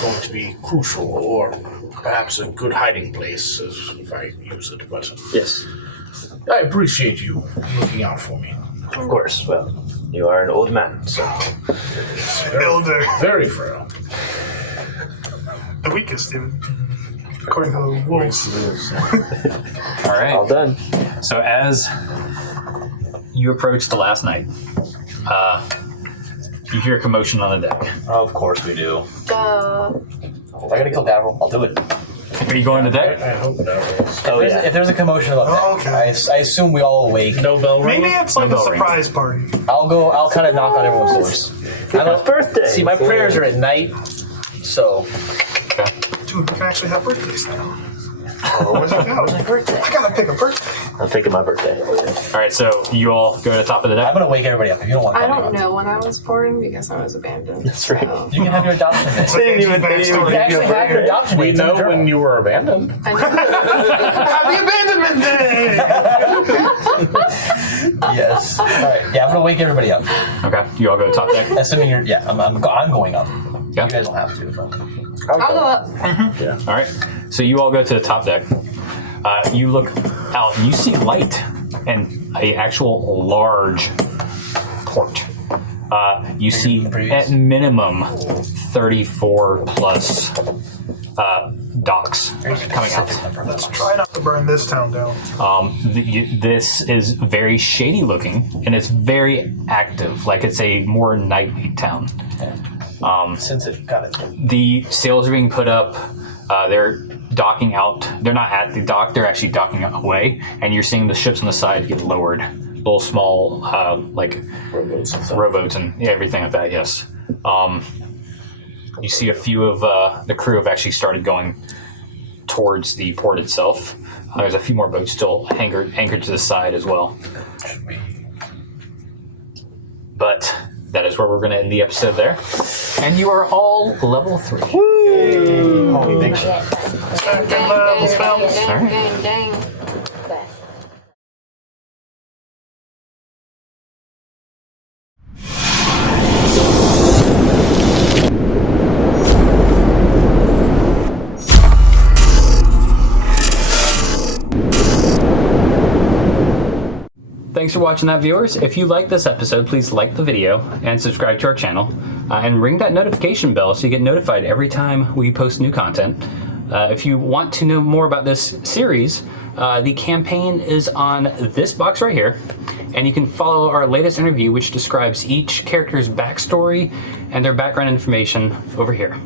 going to be crucial, or perhaps a good hiding place if I use it. But Yes, I appreciate you looking out for me. of course. Well, you are an old man, so Elder. Very frail. The weakest, even. According to the wolves. All right. all done. So as you approach the last night, you hear a commotion on the deck. Of course we do. Duh. If I gotta kill Davril, I'll do it. Are you going to deck? I hope that was. Oh yeah. If there's a commotion about that, Okay. I assume we all awake. No bell ring? Maybe it's like No a bell ring. surprise party. I'll kind of knock on everyone's doors. I don't birthday. see my prayers are at night, so Dude, we can actually have birthdays now. Oh, Where's it go? birthday. I gotta pick a birthday. I'm taking my birthday. All right. So you all go to the top of the I'm deck. gonna wake everybody up if you don't want to. I don't know when I was born because I was abandoned. That's right. So. You can have your adoption day. They didn't even You actually have your adoption day. We It's in the know journal. when you were abandoned. I know. Happy Abandonment Day! Yes. All right. Yeah, I'm gonna wake everybody up. Okay. You all go to top deck. Assuming you're. Yeah, I'm going up. Yeah. You guys don't have to. But. I'll go up. All right. So you all go to the top deck. You look out and you see light and a actual large port. You see at minimum 34 plus docks coming out. Try not to burn this town down. This is very shady looking and it's very active, like it's a more nightly town. Since it got it. The sails are being put up. They're docking out. They're not at the dock. They're actually docking away, and you're seeing the ships on the side get lowered. Little small, like rowboats and everything like that. Yes. You see a few of the crew have actually started going towards the port itself. There's a few more boats still anchored to the side as well. But that is where we're going to end the episode there. And you are all level 3. Holy big shit. Dang, dang, dang, dang, Alright. dang, dang. Thanks for watching that, viewers. If you like this episode, please like the video and subscribe to our channel. And ring that notification bell so you get notified every time we post new content. If you want to know more about this series, the campaign is on this box right here. And you can follow our latest interview, which describes each character's backstory and their background information over here.